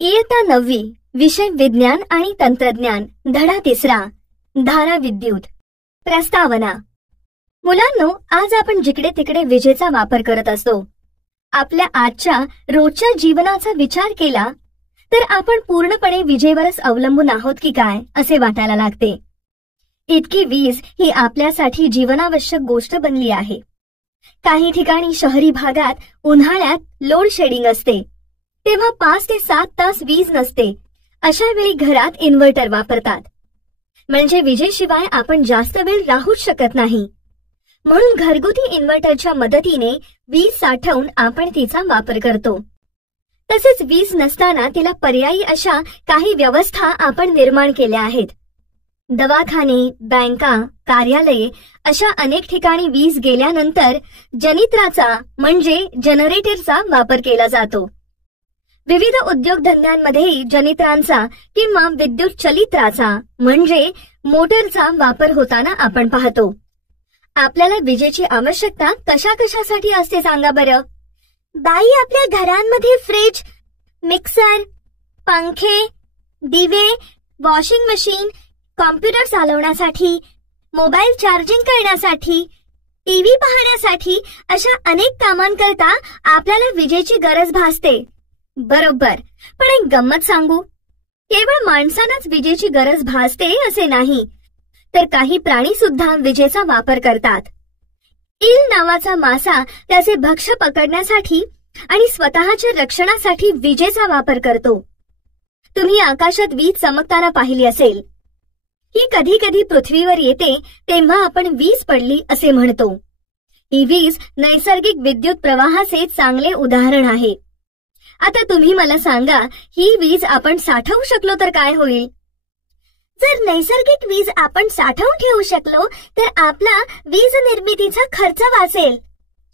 इयत्ता 9वी विषय विज्ञान आणि तंत्रज्ञान धडा 3 धारा विद्युत प्रस्तावना। मुलांनो, आज आपण जिकडे तिकडे विजेचा वापर करत असतो। आपल्या आजच्या रोजच्या जीवनाचा विचार केला तर आपण पूर्णपणे विजेवरच अवलंबून आहोत की काय असे वाटायला लागते। इतकी वीज ही आपल्यासाठी जीवनावश्यक गोष्ट बनली आहे। काही ठिकाणी शहरी भागात उन्हाळ्यात लोड शेडिंग असते, तेव्हा 5 ते 7 तास वीज नसते। अशा वेळी घरात इन्व्हर्टर वापरतात, म्हणजे विजेशिवाय आपण जास्त वेळ राहूच शकत नाही। म्हणून घरगुती इन्व्हर्टरच्या मदतीने वीज साठवून आपण तिचा वापर करतो। तसेच वीज नसताना तिला पर्यायी अशा काही व्यवस्था आपण निर्माण केल्या आहेत। दवाखाने, बँका, कार्यालये अशा अनेक ठिकाणी वीज गेल्यानंतर जनित्राचा म्हणजे जनरेटरचा वापर केला जातो। विविध उद्योगधंद्यांमध्येही जनित्रांचा किंवा विद्युत चलित्राचा म्हणजे मोटरचा वापर होताना आपण पाहतो। आपल्याला विजेची आवश्यकता कशाकशासाठी असते सांगा बरं? बाई, आपल्या घरांमध्ये फ्रिज, मिक्सर, पंखे, दिवे, वॉशिंग मशीन, कॉम्प्युटर चालवण्यासाठी, मोबाईल चार्जिंग करण्यासाठी, टीव्ही पाहण्यासाठी अशा अनेक कामांकरता आपल्याला विजेची गरज भासते। बरोबर, पण एक गंमत सांगू, केवळ माणसांनाच विजेची गरज भासते असे नाही, तर काही प्राणी सुद्धा विजेचा वापर करतात। ईल नावाचा मासा त्याचे भक्ष्य पकडण्यासाठी आणि स्वतःच्या रक्षणासाठी विजेचा वापर करतो। तुम्ही आकाशात वीज चमकताना पाहिली असेल। ही कधी कधी पृथ्वीवर येते तेव्हा आपण वीज पडली असे म्हणतो। ही वीज नैसर्गिक विद्युत प्रवाहाचे चांगले उदाहरण आहे। आता तुम्ही मला सांगा, ही वीज आपण साठवू शकलो तर काय होईल? जर नैसर्गिक वीज आपण साठवून ठेवू शकलो तर आपला वीज निर्मितीचा खर्च वाचेल,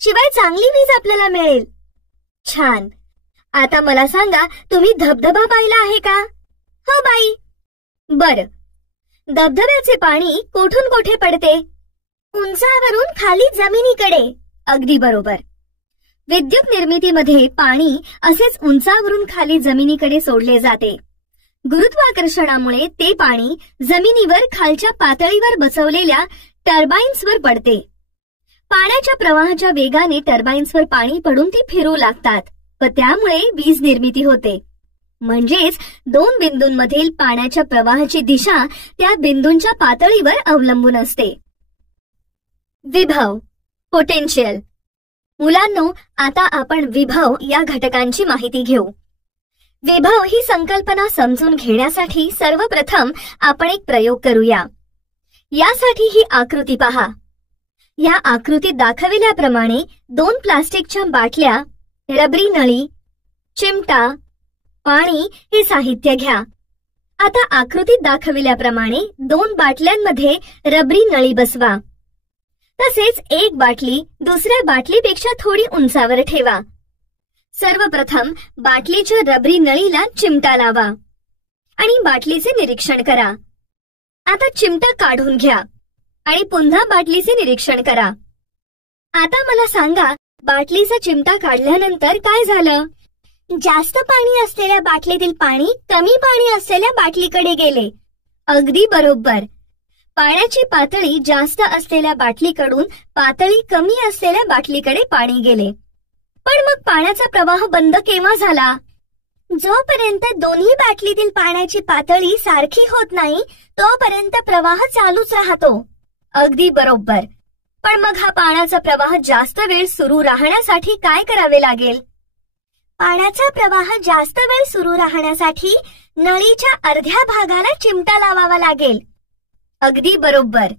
शिवाय चांगली वीज आपल्याला मिळेल। छान। आता मला सांगा, तुम्ही धबधबा पाहिला आहे का? हो बाई। बरं, धबधब्याचे पाणी कोठून कोठे पडते? उंचावरून खाली जमिनीकडे। अगदी बरोबर। विद्युत निर्मितीमध्ये पाणी असेच उंचावरून खाली जमिनीकडे सोडले जाते। गुरुत्वाकर्षणामुळे ते पाणी जमिनीवर खालच्या पातळीवर बसवलेल्या टर्बाइन्सवर पडते। पाण्याच्या प्रवाहाच्या वेगाने टर्बाइन्सवर पाणी पडून ते फिरू लागतात व त्यामुळे वीज निर्मिती होते। म्हणजेच 2 बिंदूंमधील पाण्याच्या प्रवाहाची दिशा त्या बिंदूंच्या पातळीवर अवलंबून असते। विभव, पोटेन्शियल। मुलांनो, आता आपण विभव या घटकांची माहिती घेऊ। विभव ही संकल्पना समजून घेण्यासाठी सर्वप्रथम आपण एक प्रयोग करूया। यासाठी ही आकृती पहा। या आकृतीत दाखविल्याप्रमाणे 2 प्लास्टिकच्या बाटल्या, रबरी नळी, चिमटा, पाणी हे साहित्य घ्या। आता आकृतीत दाखविल्याप्रमाणे 2 बाटल्यांमध्ये रबरी नळी बसवा। तसेच एक बाटली दुसऱ्या बाटलीपेक्षा थोडी उंचावर ठेवा। सर्वप्रथम बाटलीच्या रबरी नळीला चिमटा लावा आणि बाटलीचे निरीक्षण करा। आता चिमटा काढून घ्या आणि पुन्हा बाटलीचे निरीक्षण करा। आता मला सांगा, बाटलीचा चिमटा काढल्यानंतर काय झालं? जास्त पाणी असलेल्या बाटलीतील पाणी कमी पाणी असलेल्या बाटलीकडे गेले। अगदी बरोबर। पाण्याची पातळी जास्त असलेल्या बाटलीकडून पातळी कमी असलेल्या बाटलीकडे पाणी गेले। पण मग पाण्याचा प्रवाह बंद केव्हा झाला? जोपर्यंत दोन्ही बाटलीतील पाण्याची पातळी सारखी होत नाही तोपर्यंत प्रवाह चालूच राहतो। अगदी बरोबर। पण मग हा पाण्याचा प्रवाह जास्त वेळ सुरू राहण्यासाठी काय करावे लागेल? पाण्याचा प्रवाह जास्त वेळ सुरू राहण्यासाठी नळीच्या अर्ध्या भागाला चिमटा लावावा लागेल। अगदी बरोबर।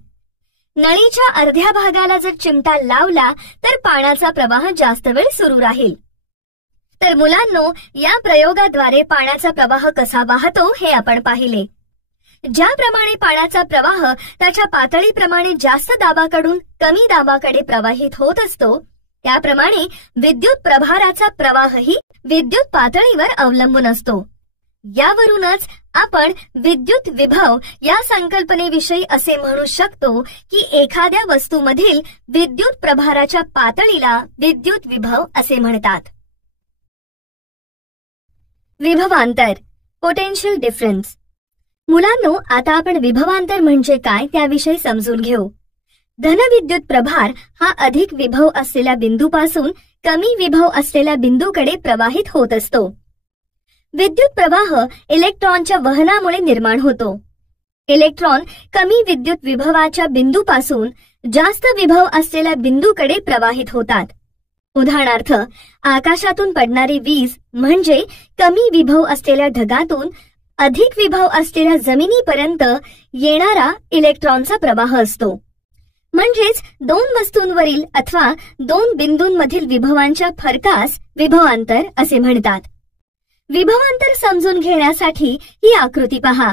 नळीच्या अर्ध्या भागाला जर चिमटा लावला तर पाण्याचा प्रवाह जास्त वेळ सुरू राहील। तर मुलांनो, या प्रयोगाद्वारे पाण्याचा प्रवाह कसा वाहतो हे आपण पाहिले। ज्याप्रमाणे पाण्याचा प्रवाह त्याच्या पातळीप्रमाणे जास्त दाबाकडून कमी दाबाकडे प्रवाहित होत असतो, त्याप्रमाणे विद्युत प्रभाराचा प्रवाहही विद्युत पातळीवर अवलंबून असतो। यावरूनच आपण विद्युत विभव या संकल्पनेविषयी असे म्हणू शकतो की एखाद्या वस्तूमधील विद्युत प्रभाराच्या पातळीला विद्युत विभव असे म्हणतात। विभवांतर, पोटेन्शियल डिफरन्स. मुलांनो, आता आपण विभवांतर म्हणजे काय त्याविषयी समजून घेऊ. धनविद्युत प्रभार हा अधिक विभव असलेल्या बिंदूपासून कमी विभव असलेल्या बिंदूकडे प्रवाहित होत असतो. विद्युत प्रवाह इलेक्ट्रॉनच्या वहनामुळे निर्माण होतो. इलेक्ट्रॉन कमी विद्युत विभवाच्या बिंदूपासून जास्त विभव असलेल्या बिंदूकडे प्रवाहित होतात. उदाहरणार्थ, आकाशातून पडणारी वीज म्हणजे कमी विभव असलेल्या ढगातून अधिक विभव असलेल्या जमिनीपर्यंत येणारा इलेक्ट्रॉनचा प्रवाह असतो. म्हणजेच दोन वस्तूंवरील अथवा दोन बिंदूंमधील विभवांच्या फरकास विभवांतर असे म्हणतात. विभवांतर समजून घेण्यासाठी ही आकृती पहा.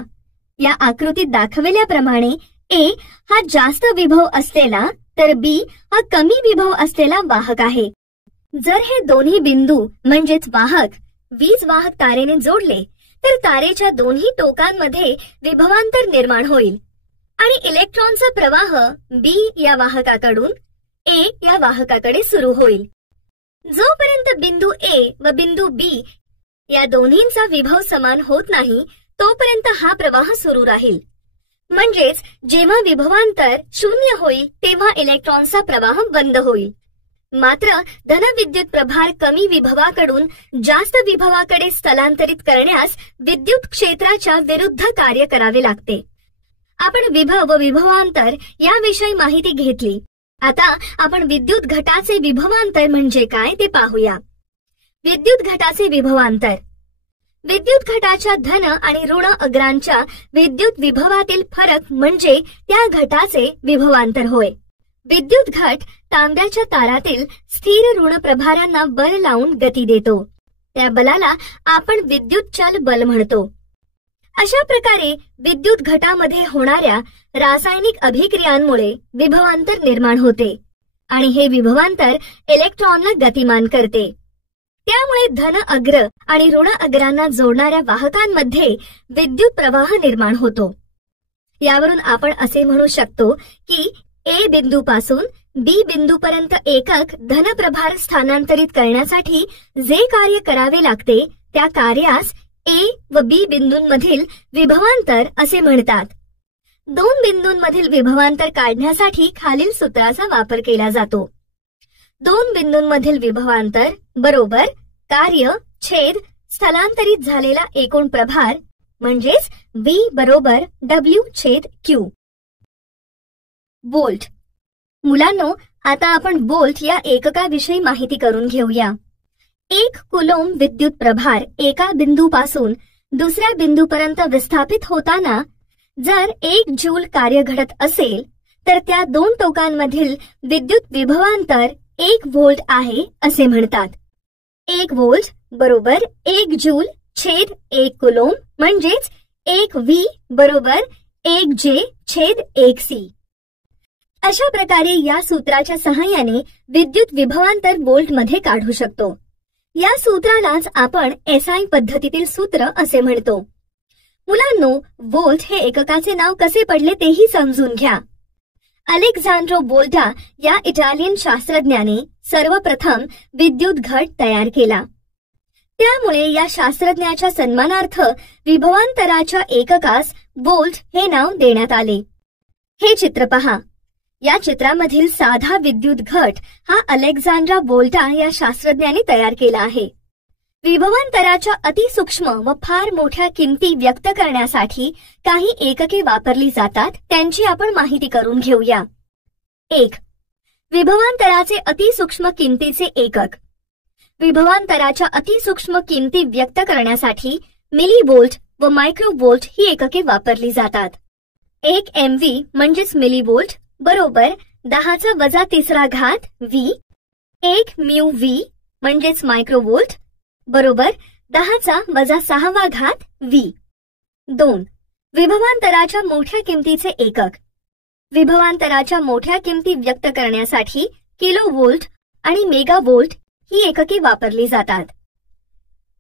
या आकृतीत दाखवल्याप्रमाणे ए हा जास्त विभव असलेला तर बी हा कमी विभव असलेला वाहक आहे. जर हे दोन्ही बिंदू म्हणजेच वाहक वीज वाहक तारेने जोडले तर तारेच्या दोन्ही टोकांमध्ये विभवांतर निर्माण होईल आणि इलेक्ट्रॉनचा प्रवाह बी या वाहकाकडून ए या वाहकाकडे सुरू होईल. जोपर्यंत बिंदू ए व बिंदू बी या दोन्हींचा विभव समान होत नाही तोपर्यंत हा प्रवाह सुरू राहील. म्हणजेच जेव्हा विभवांतर 0 होईल तेव्हा इलेक्ट्रॉनचा प्रवाह बंद होईल. मात्र धनविद्युत प्रभार कमी विभवाकडून जास्त विभवाकडे स्थलांतरित करण्यास विद्युत क्षेत्राच्या विरुद्ध कार्य करावे लागते. आपण विभव व विभवांतर याविषयी माहिती घेतली. आता आपण विद्युत घटाचे विभवांतर म्हणजे काय ते पाहूया. विद्युत घटाचे विभवांतर. विद्युत घटाच्या धन आणि ऋण अग्रांच्या विद्युत विभवातील फरक म्हणजे त्या घटाचे विभवांतर होय. विद्युत घट तांब्याच्या तारातील स्थिर ऋण प्रभारांना बल लावून गती देतो. त्या बलाला आपण विद्युत चल बल म्हणतो. अशा प्रकारे विद्युत घटामध्ये होणाऱ्या रासायनिक अभिक्रियांमुळे विभवांतर निर्माण होते आणि हे विभवांतर इलेक्ट्रॉनला गतिमान करते. त्यामुळे धन अग्र आणि ऋण अग्रांना जोडणाऱ्या वाहकांमध्ये विद्युत प्रवाह निर्माण होतो. यावरून आपण असे म्हणू शकतो की ए बिंदूपासून बी बिंदूपर्यंत एकक धनप्रभार स्थानांतरित करण्यासाठी जे कार्य करावे लागते त्या कार्यास ए व बी बिंदूंमधील विभवांतर असे म्हणतात. दोन बिंदूंमधील विभवांतर काढण्यासाठी खालील सूत्राचा वापर केला जातो. दोन बिंदूंमधील विभवांतर बरोबर कार्य छेद स्थलांतरित झालेला एकूण प्रभार म्हणजेच V बरोबर W/Q. व्होल्ट. मुलांनो, आता आपण व्होल्ट या एककाविषयी माहिती करून घेऊया. 1 कुलोम विद्युत प्रभार एका बिंदूपासून दुसऱ्या बिंदूपर्यंत विस्थापित होताना जर 1 जूल कार्य घडत असेल तर त्या दोन टोकांमधील विद्युत विभवांतर 1 व्होल्ट आहे असे म्हणतात. 1 व्होल्ट बरोबर 1 जूल छेद 1 कुलोम म्हणजेच 1 V बरोबर 1 J छेद 1 C. अशा प्रकारे या सूत्राच्या सहाय्याने विद्युत विभवांतर व्होल्ट मध्ये काढू शकतो. या सूत्रालाच आपण SI पद्धतीतील सूत्र असे म्हणतो. मुलांनो, व्होल्ट हे एककाचे नाव कसे पडले तेही समजून घ्या. अलेक्झांड्रो व्होल्टा या इटालियन शास्त्रज्ञाने सर्वप्रथम विद्युत घट तयार केला. त्यामुळे या शास्त्रज्ञाच्या सन्मानार्थ विभवांतराच्या एककास व्होल्ट हे नाव देण्यात आले. हे चित्र पहा. या चित्रामधील साधा विद्युत घट हा अलेक्झांड्रा व्होल्टा या शास्त्रज्ञाने तयार केला आहे. विभवांतराच्या अतिसूक्ष्म व फार मोठ्या किमती व्यक्त करण्यासाठी काही एकके वापरली जातात, त्यांची आपण माहिती करून घेऊया. 1. विभवांतराचे अतिसूक्ष्म किमतीचे एकक. विभवांतराच्या अतिसूक्ष्म किमती व्यक्त करण्यासाठी मिलीव्होल्ट व मायक्रोव्होल्ट ही एकके वापरली जातात. 1 MV म्हणजेच मिलीव्होल्ट बरोबर 10⁻³ V. 1 μV म्हणजेच मायक्रोव्होल्ट बरोबर 10⁻⁶ V. 2. विभवांतराच्या मोठ्या किमतीचे एकक. विभवांतराच्या मोठ्या किमती व्यक्त करण्यासाठी किलोव्होल्ट आणि मेगाव्होल्ट ही एकके वापरली जातात.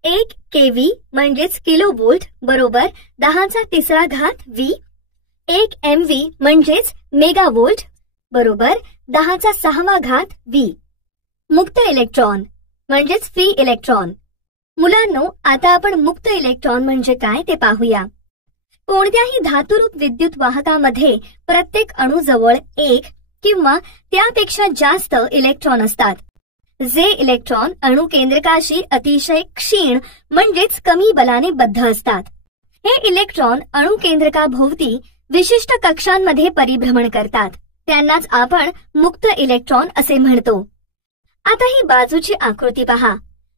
1 kV म्हणजेच किलोव्होल्ट बरोबर 10⁻³ V. 1 MV म्हणजेच मेगाव्होल्ट बरोबर 10⁻⁶ V. मुक्त इलेक्ट्रॉन म्हणजेच फ्री इलेक्ट्रॉन. मुलांनो, आता आपण मुक्त इलेक्ट्रॉन म्हणजे काय ते पाहूया. कोणत्याही धातुरूप विद्युत वाहकामध्ये प्रत्येक अणूजवळ एक किंवा त्यापेक्षा जास्त इलेक्ट्रॉन असतात. जे इलेक्ट्रॉन अणुकेंद्रकाशी अतिशय क्षीण म्हणजेच कमी बलाने बद्ध असतात. हे इलेक्ट्रॉन अणुकेंद्रकाभोवती विशिष्ट कक्षांमध्ये परिभ्रमण करतात. त्यांनाच आपण मुक्त इलेक्ट्रॉन असे म्हणतो. आता ही बाजूची आकृती पहा.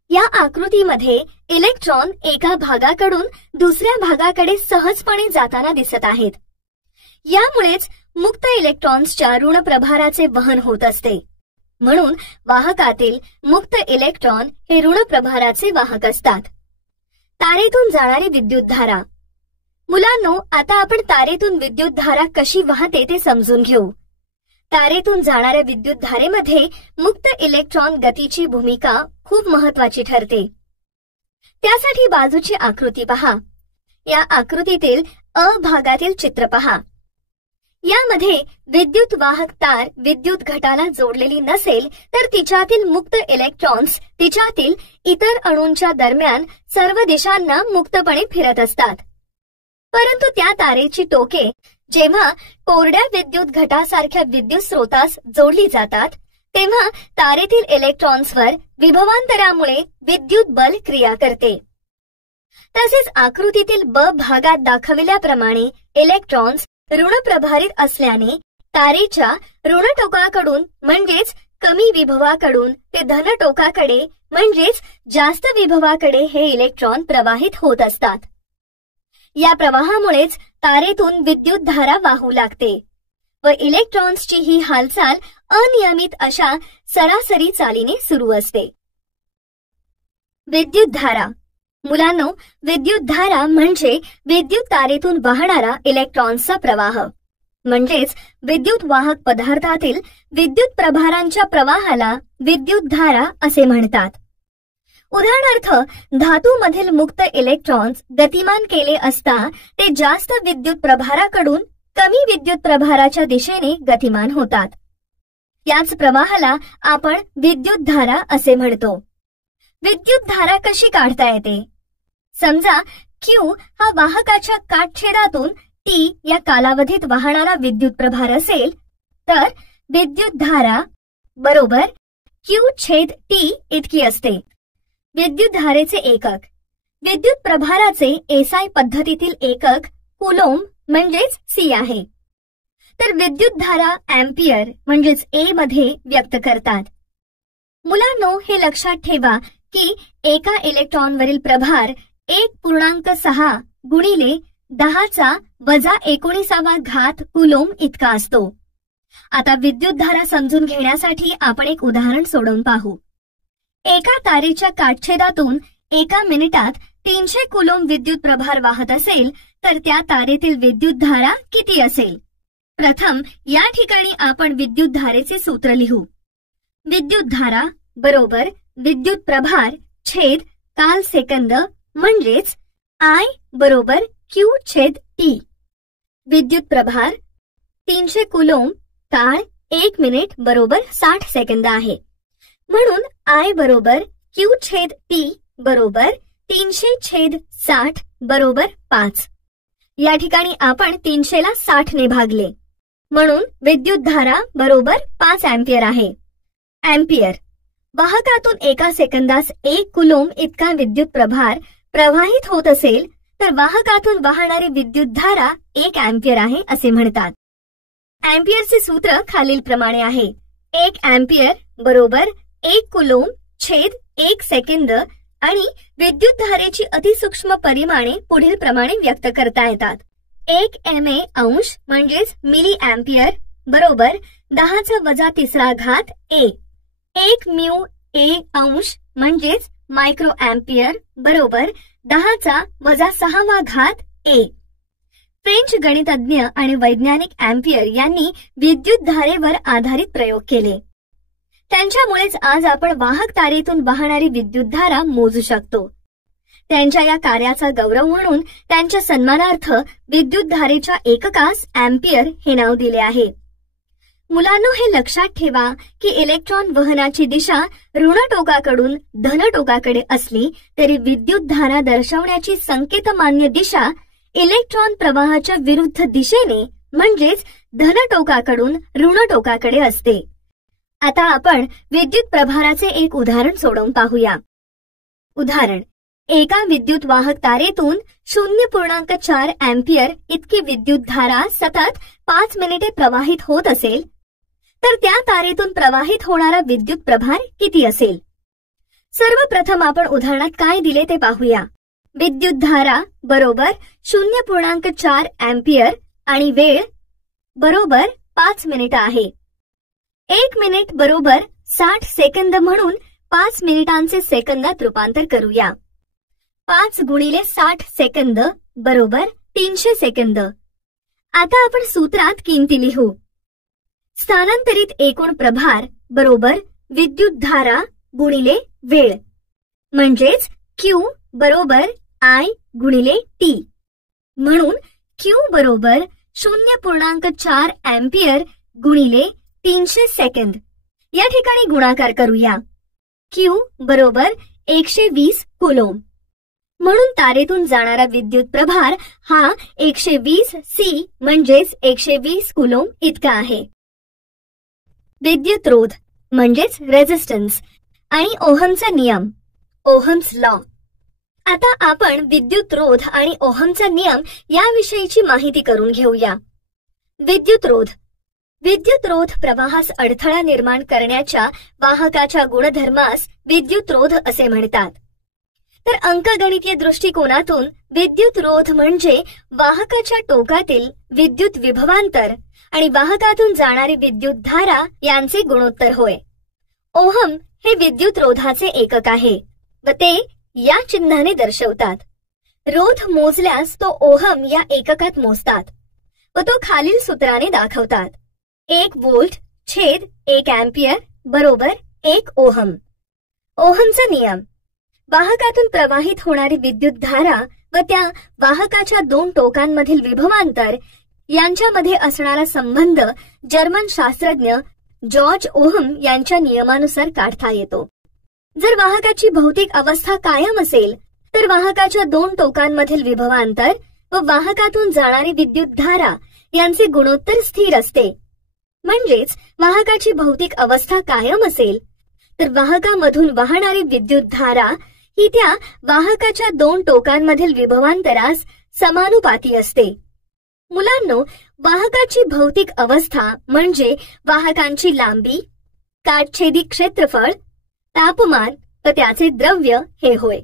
या आकृतीमध्ये इलेक्ट्रॉन एका भागाकडून दुसऱ्या भागाकडे सहजपणे जाताना दिसत आहेत. यामुळेच मुक्त इलेक्ट्रॉन्सच्या ऋण प्रभाराचे वहन होत असते. म्हणून वाहकातील मुक्त इलेक्ट्रॉन हे ऋण प्रभाराचे वाहक असतात. तारेतून जाणारी विद्युतधारा. मुलांनो, आता आपण तारेतून विद्युतधारा कशी वाहते ते समजून घेऊ. तारेतून जाणाऱ्या विद्युतधारेमध्ये मुक्त इलेक्ट्रॉन गतीची भूमिका खूप महत्वाची ठरते. त्यासाठी बाजूची आकृती पहा. या आकृतीतील अ भागातील चित्र पहा. यामध्ये विद्युत वाहक तार विद्युत घटाला जोडलेली नसेल तर तिच्यातील मुक्त इलेक्ट्रॉन्स तिच्यातील इतर अणूंच्या दरम्यान सर्व दिशांना मुक्तपणे फिरत असतात. परंतु त्या तारेची टोके जेव्हा कोरड्या विद्युत घटासारख्या विद्युत स्रोतास जोडली जातात तेव्हा तारेतील इलेक्ट्रॉन्सवर विभवांतरामुळे विद्युत बल क्रिया करते. तसेच आकृतीतील ब भागात दाखविल्याप्रमाणे इलेक्ट्रॉन्स ऋणप्रभारित असल्याने तारेच्या ऋण टोकाकडून म्हणजेच कमी विभवाकडून ते धन टोकाकडे म्हणजेच जास्त विभवाकडे हे इलेक्ट्रॉन प्रवाहित होत असतात. या प्रवाहामुळेच तारेतून विद्युतधारा वाहू लागते व इलेक्ट्रॉन्सची ही हालचाल अनियमित अशा सरासरी चालीने सुरू असते. विद्युतधारा. मुलांनो, विद्युतधारा म्हणजे विद्युत तारेतून वाहणारा इलेक्ट्रॉन्सचा प्रवाह म्हणजेच विद्युत वाहक पदार्थातील विद्युत प्रभारांच्या प्रवाहाला विद्युतधारा असे म्हणतात. उदाहरणार्थ, धातूमधील मुक्त इलेक्ट्रॉन्स गतिमान केले असता ते जास्त विद्युत प्रभाराकडून कमी विद्युत प्रभाराच्या दिशेने गतिमान होतात. याच प्रवाहाला आपण विद्युतधारा असे म्हणतो. विद्युतधारा कशी काढता येते? समजा Q हा वाहकाच्या काटछेदातून T या कालावधीत वाहणारा विद्युत प्रभार असेल तर विद्युतधारा बरोबर Q/T इतकी असते. विद्युतधारेचे एकक. विद्युत प्रभाराचे एसआय पद्धतीतील एकक कुलोम म्हणजेच C आहे. तर विद्युतधारा अँपियर म्हणजेच A मध्ये व्यक्त करतात. मुलांनो, हे लक्षात ठेवा की एका इलेक्ट्रॉनवरील प्रभार 1.6 गुणिले 10⁻19 कुलोम इतका असतो. आता विद्युतधारा समजून घेण्यासाठी आपण एक उदाहरण सोडवून पाहू. एका तारेच्या काटछेदातून एका मिनिटात 300 कुलोम विद्युत प्रभार वाहत असेल तर त्या तारेतील विद्युतधारा किती असेल? प्रथम या ठिकाणी आपण विद्युतधारेचे सूत्र लिहू. विद्युतधारा बरोबर विद्युत प्रभार छेद काल सेकंद म्हणजेच I बरोबर Q/T. विद्युत प्रभार 300 कुलोम काळ 1 मिनिट बरोबर 60 सेकंद आहे. म्हणून I बरोबर Q/T बरोबर 300/60 बरोबर 5. या ठिकाणी आपण 300 ला 60 ने भागले म्हणून विद्युतधारा बरोबर 5 अँपियर आहे. अँपियर. वाहकातून एका सेकंदास 1 कुलोम इतका विद्युत प्रभार प्रवाहित होत असेल तर वाहकातून वाहणारी विद्युतधारा 1 अँपियर आहे असे म्हणतात. अँपियरचे सूत्र खालीलप्रमाणे आहे. 1 अँपियर बरोबर 1 कुलोम छेद 1 सेकंद आणि विद्युतधारेची अतिसूक्ष्म परिमाणे पुढील प्रमाणे व्यक्त करता येतात. 1 MA अंश म्हणजेच मिली अँपियर बरोबर 10⁻³ A. 1 म्यू A अंश म्हणजेच मायक्रो अँपियर बरोबर 10⁻⁶ A. फ्रेंच गणितज्ञ आणि वैज्ञानिक अँपियर यांनी विद्युतधारेवर आधारित प्रयोग केले. त्यांच्यामुळेच आज आपण वाहक तारेतून वाहणारी विद्युतधारा मोजू शकतो. त्यांच्या या कार्याचा गौरव म्हणून त्यांच्या सन्मानार्थ विद्युतधारेच्या एककास अँपियर हे नाव दिले आहे. मुलांनो, हे लक्षात ठेवा की इलेक्ट्रॉन वहनाची दिशा ऋण टोकाकडून धन टोकाकडे असली तरी विद्युत धारा दर्शवण्याची संकेतमान्य दिशा इलेक्ट्रॉन प्रवाहाच्या विरुद्ध दिशेने म्हणजेच धन टोकाकडून ऋण टोकाकडे असते. आता आपण विद्युत प्रभाराचे एक उदाहरण सोडवून पाहूया. उदाहरण: एका विद्युत वाहक तारेतून 0.4 अँपियर इतकी विद्युत धारा सतत 5 मिनिटे प्रवाहित होत असेल तर त्या तारेतून प्रवाहित होणारा विद्युत प्रभार किती असेल? सर्वप्रथम आपण उदाहरणात काय दिले ते पाहूया. विद्युत धारा बरोबर 0.4 अँपियर आणि वेळ बरोबर 5 मिनिटं आहे. 1 मिनिट बरोबर 60 सेकंद म्हणून 5 मिनिटांचे सेकंदात रूपांतर करूया. 5 गुणिले 60 सेकंद बरोबर 300 सेकंद. आता आपण सूत्रात किमती लिहू. स्थानांतरित एकूण प्रभार बरोबर विद्युत धारा गुणिले वेळ म्हणजेच Q बरोबर I गुणिले T. म्हणून Q बरोबर 0.4 अँपियर गुणिले 300 सेकंद. या ठिकाणी गुणाकार करूया. Q बरोबर 120 कुलोम. म्हणून तारेतून जाणारा विद्युत प्रभार हा 120 C म्हणजेच 120 कुलोम इतका आहे. विद्युत रोध म्हणजेच रेझिस्टन्स आणि ओहमचा नियम, ओहम्स लॉ. आता आपण विद्युत रोध आणि ओहमचा नियम याविषयीची माहिती करून घेऊया. विद्युत रोध. विद्युत रोध प्रवाहास अडथळा निर्माण करण्याच्या वाहकाच्या गुणधर्मास विद्युत रोध असे म्हणतात. तर अंकगणितीय दृष्टिकोनातून विद्युत रोध म्हणजे वाहकाच्या टोकातील विद्युत विभवांतर आणि वाहकातून जाणारी विद्युत धारा यांचे गुणोत्तर होय. ओहम हे विद्युत रोधाचे एकक आहे व ते या चिन्हाने दर्शवतात. रोध मोजल्यास तो ओहम या एककात मोजतात व तो खालील सूत्राने दाखवतात. 1 व्होल्ट छेद 1 अँपियर बरोबर 1 ओहम. ओहमचा नियम. वाहकातून प्रवाहित होणारी विद्युत धारा व त्या वाहकाच्या 2 टोकांमधील विभवांतर यांच्यामध्ये असणारा संबंध जर्मन शास्त्रज्ञ जॉर्ज ओहम यांच्या नियमानुसार काढता येतो. जर वाहकाची भौतिक अवस्था कायम असेल तर वाहकाच्या 2 टोकांमधील विभवांतर व वाहकातून जाणारी विद्युत धारा यांचे गुणोत्तर स्थिर असते. म्हणजेच वाहकाची भौतिक अवस्था कायम असेल तर वाहकामधून वाहणारी विद्युत धारा ही त्या वाहकाच्या 2 टोकांमधील विभवांतरास समानुपाती असते. मुलांनो, वाहकाची भौतिक अवस्था म्हणजे वाहकांची लांबी, काटछेदी क्षेत्रफळ, तापमान व त्याचे द्रव्य हे होय.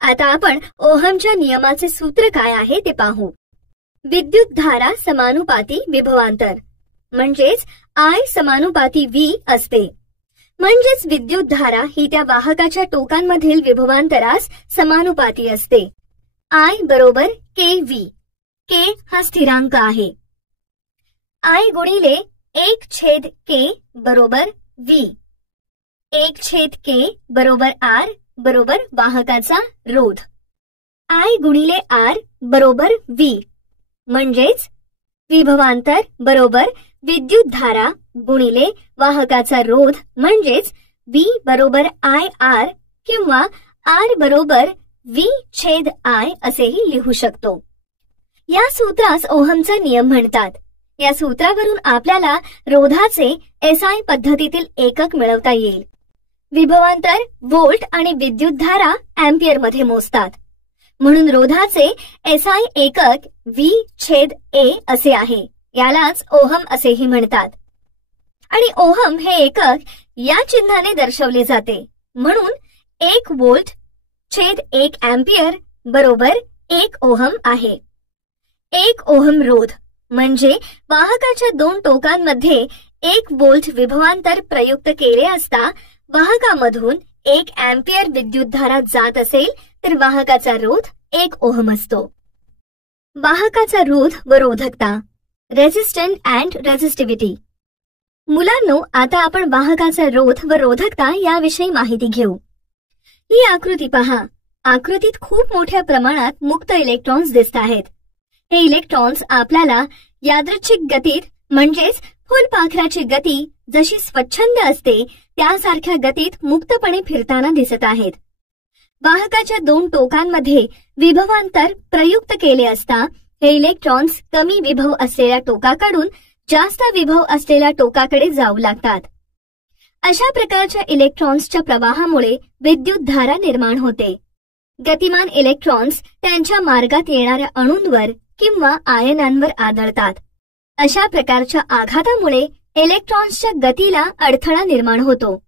आता आपण ओहमच्या नियमाचे सूत्र काय आहे ते पाहू. विद्युत धारा समानुपाती विभवांतर म्हणजेच I समानुपाती V असते. म्हणजेच विद्युत धारा ही त्या वाहकाच्या टोकांमधील विभवांतरास समानुपाती असते. I बरोबर kV. K हा स्थिरांक आहे. I गुणिले 1/K बरोबर V. 1/K बरोबर R बरोबर वाहकाचा रोध. I गुणिले R बरोबर V म्हणजेच विभवांतर बरोबर विद्युत धारा गुणिले वाहकाचा रोध म्हणजेच V बरोबर IR किंवा R बरोबर V/I असेही लिहू शकतो. या सूत्रास ओहमचा नियम म्हणतात. या सूत्रावरून आपल्याला रोधाचे SI पद्धतीतील एकक मिळवता येईल. विभवांतर व्होल्ट आणि विद्युत धारा अँपियर मध्ये मोजतात. म्हणून रोधाचे SI एकक V/A असे आहे. यालाच ओहम असेही म्हणतात. आणि ओहम हे एकक या चिन्हाने दर्शवले जाते. म्हणून 1 व्होल्ट छेद 1 अँपियर बरोबर 1 ओहम आहे. 1 ओहम रोध म्हणजे वाहकाच्या 2 टोकांमध्ये 1 व्होल्ट विभवांतर प्रयुक्त केले असता वाहकामधून 1 अँपियर विद्युतधारा जात असेल तर वाहकाचा रोध 1 ओहम असतो. वाहकाचा रोध व रोधकता, रेझिस्टन्स अँड रेझिस्टिव्हिटी. मुलांनो, आता आपण वाहकाचा रोध व रोधकता याविषयी माहिती घेऊ. ही आकृती पहा. आकृतीत खूप मोठ्या प्रमाणात मुक्त इलेक्ट्रॉन्स दिसत आहेत. हे इलेक्ट्रॉन्स आपल्याला यादृच्छिक गतीत म्हणजेच फुलपाखराची गती जशी स्वच्छंद असते त्यासारख्या गतीत मुक्तपणे फिरताना दिसत आहेत. वाहकाच्या दोन टोकांमध्ये विभवांतर प्रयुक्त केले असता हे इलेक्ट्रॉन्स कमी विभव असलेल्या टोकाकडून जास्त विभव असलेल्या टोकाकडे जाऊ लागतात. अशा प्रकारच्या इलेक्ट्रॉन्सच्या प्रवाहामुळे विद्युत धारा निर्माण होते. गतिमान इलेक्ट्रॉन्स त्यांच्या मार्गात येणाऱ्या अणूंवर किंवा आयनांवर आदळतात. अशा प्रकारच्या आघातामुळे इलेक्ट्रॉन्सच्या गतीला अडथळा निर्माण होतो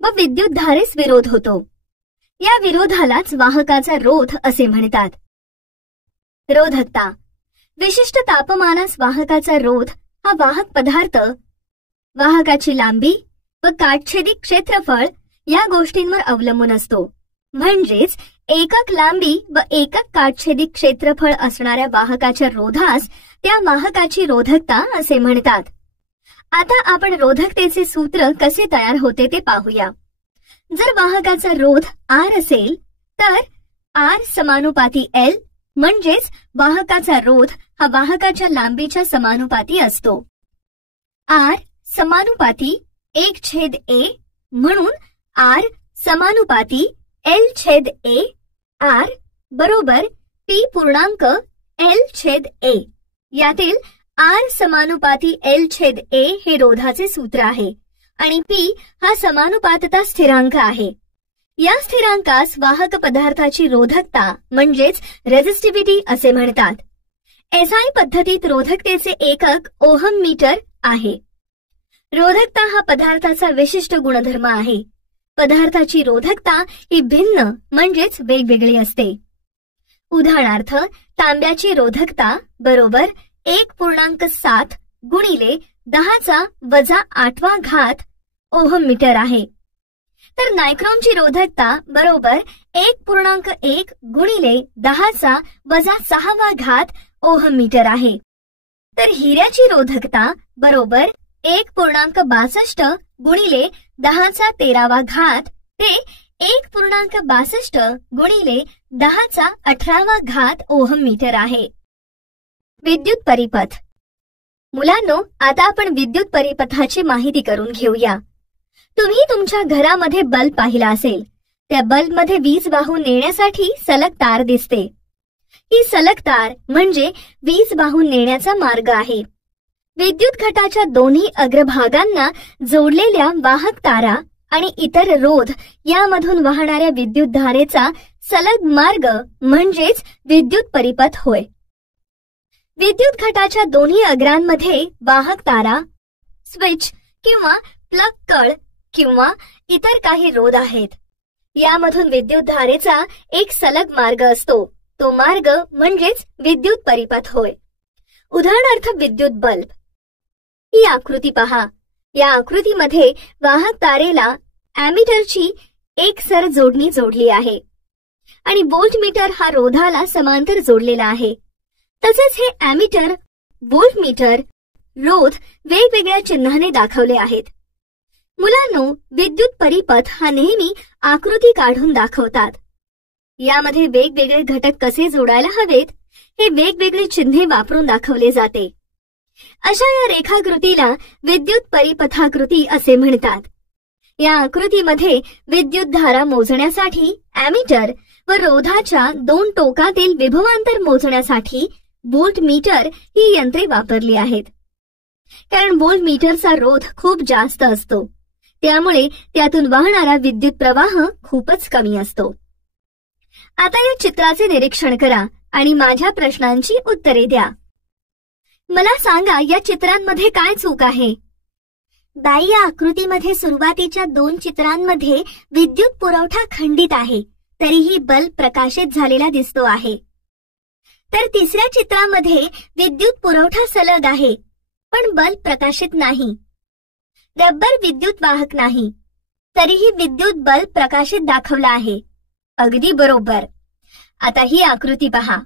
व विद्युत धारेस विरोध होतो. या विरोधालाच वाहकाचा रोध असे म्हणतात. रोधकता. विशिष्ट तापमानास वाहकाचा रोध हा वाहक पदार्थ, वाहकाची लांबी व काटछेदी क्षेत्रफळ या गोष्टींवर अवलंबून असतो. म्हणजेच एकक लांबी व एकक काटछेदी क्षेत्रफळ असणाऱ्या वाहकाच्या रोधास त्या वाहकाची रोधकता असे म्हणतात. आता आपण रोधकतेचे सूत्र कसे तयार होते ते पाहूया. जर वाहकाचा रोध R असेल तर R समानुपाती L, म्हणजेच वाहकाचा रोध हा वाहकाच्या लांबीच्या समानुपाती असतो. R समानुपाती 1/A म्हणून R समानुपाती L/A. R बरोबर P.L/A. यातील R समानुपाती L/A हे रोधाचे सूत्र आहे आणि P हा समानुपातता स्थिरांक आहे. या स्थिरांकास वाहक पदार्थाची रोधकता म्हणजेच रेझिस्टिव्हिटी असे म्हणतात. SI पद्धतीत रोधकतेचे एकक ओहम मीटर आहे. रोधकता हा पदार्थाचा विशिष्ट गुणधर्म आहे. पदार्थाची रोधकता ही भिन्न म्हणजेच वेगवेगळी असते. उदाहरणार्थ तांब्याची रोधकता बरोबर 1.7 गुणिले 10⁻⁸ ओहम मीटर आहे. तर नायक्रॉमची रोधकता बरोबर 1.1 गुणिले 10⁻⁶ ओहम मीटर आहे. तर हिऱ्याची रोधकता बरोबर 1.62 गुणिले 10⁻13 ते 1.62 गुणिले 10⁻18 ओहम मीटर आहे. विद्युत परिपथ. मुलांनो, आता आपण विद्युत परिपथाची माहिती करून घेऊया. तुम्ही तुमच्या घरामध्ये बल्ब पाहिला असेल. त्या बल्बमध्ये वीज वाहून नेण्यासाठी सलग तार दिसते. ही सलग तार म्हणजे वीज वाहून नेण्याचा मार्ग आहे. विद्युत घटाच्या दोन्ही अग्रभागांना जोडलेल्या वाहक तारा आणि इतर रोध यामधून वाहणाऱ्या विद्युत धारेचा सलग मार्ग म्हणजेच विद्युत परिपथ होय. विद्युत घटाच्या दोन्ही अग्रांमध्ये वाहक तारा, स्विच किंवा प्लग कळ किंवा इतर काही रोध आहेत. यामधून विद्युत धारेचा एक सलग मार्ग असतो. तो मार्ग म्हणजेच विद्युत परिपथ होय. उदाहरणार्थ विद्युत बल्ब. ही आकृती पहा. या आकृतीमध्ये वाहक तारेला अॅमीटरची एकसर जोडणी जोडली आहे आणि व्होल्टमीटर हा रोधाला समांतर जोडलेला आहे. तसेच हे अॅमीटर, व्होल्टमीटर, रोध वेगवेगळ्या चिन्हाने दाखवले आहेत. मुलांनो, विद्युत परिपथ हा नेहमी आकृती काढून दाखवतात. यामध्ये वेगवेगळे घटक कसे जोडायला हवेत हे वेगवेगळे चिन्हे वापरून दाखवले जाते. अशा या रेखाकृतीला विद्युत परिपथाकृती असे म्हणतात. या आकृतीमध्ये विद्युत धारा मोजण्यासाठी अॅमीटर व रोधाच्या दोन टोकातील विभवांतर मोजण्यासाठी व्होल्टमीटर ही यंत्रे वापरली आहेत. कारण व्होल्टमीटरचा रोध खूप जास्त असतो, त्यामुळे त्यातून वाहणारा विद्युत प्रवाह खूपच कमी असतो. आता या चित्राचे निरीक्षण करा आणि माझ्या प्रश्नांची उत्तरे द्या. मला सांगा, या चित्रांमध्ये काय चूक आहे? बाई, या आकृतीमध्ये सुरुवातीच्या दोन चित्रांमध्ये विद्युत पुरवठा खंडित आहे, तरीही बल्ब प्रकाशित झालेला दिसतो आहे. तर तिसऱ्या चित्रामध्ये विद्युत पुरवठा सलग आहे, पण बल्ब प्रकाशित नाही. रबर विद्युत वाहक नाही, तरीही विद्युत बल्ब प्रकाशित दाखवला आहे. अगदी बरोबर. आता ही आकृती पहा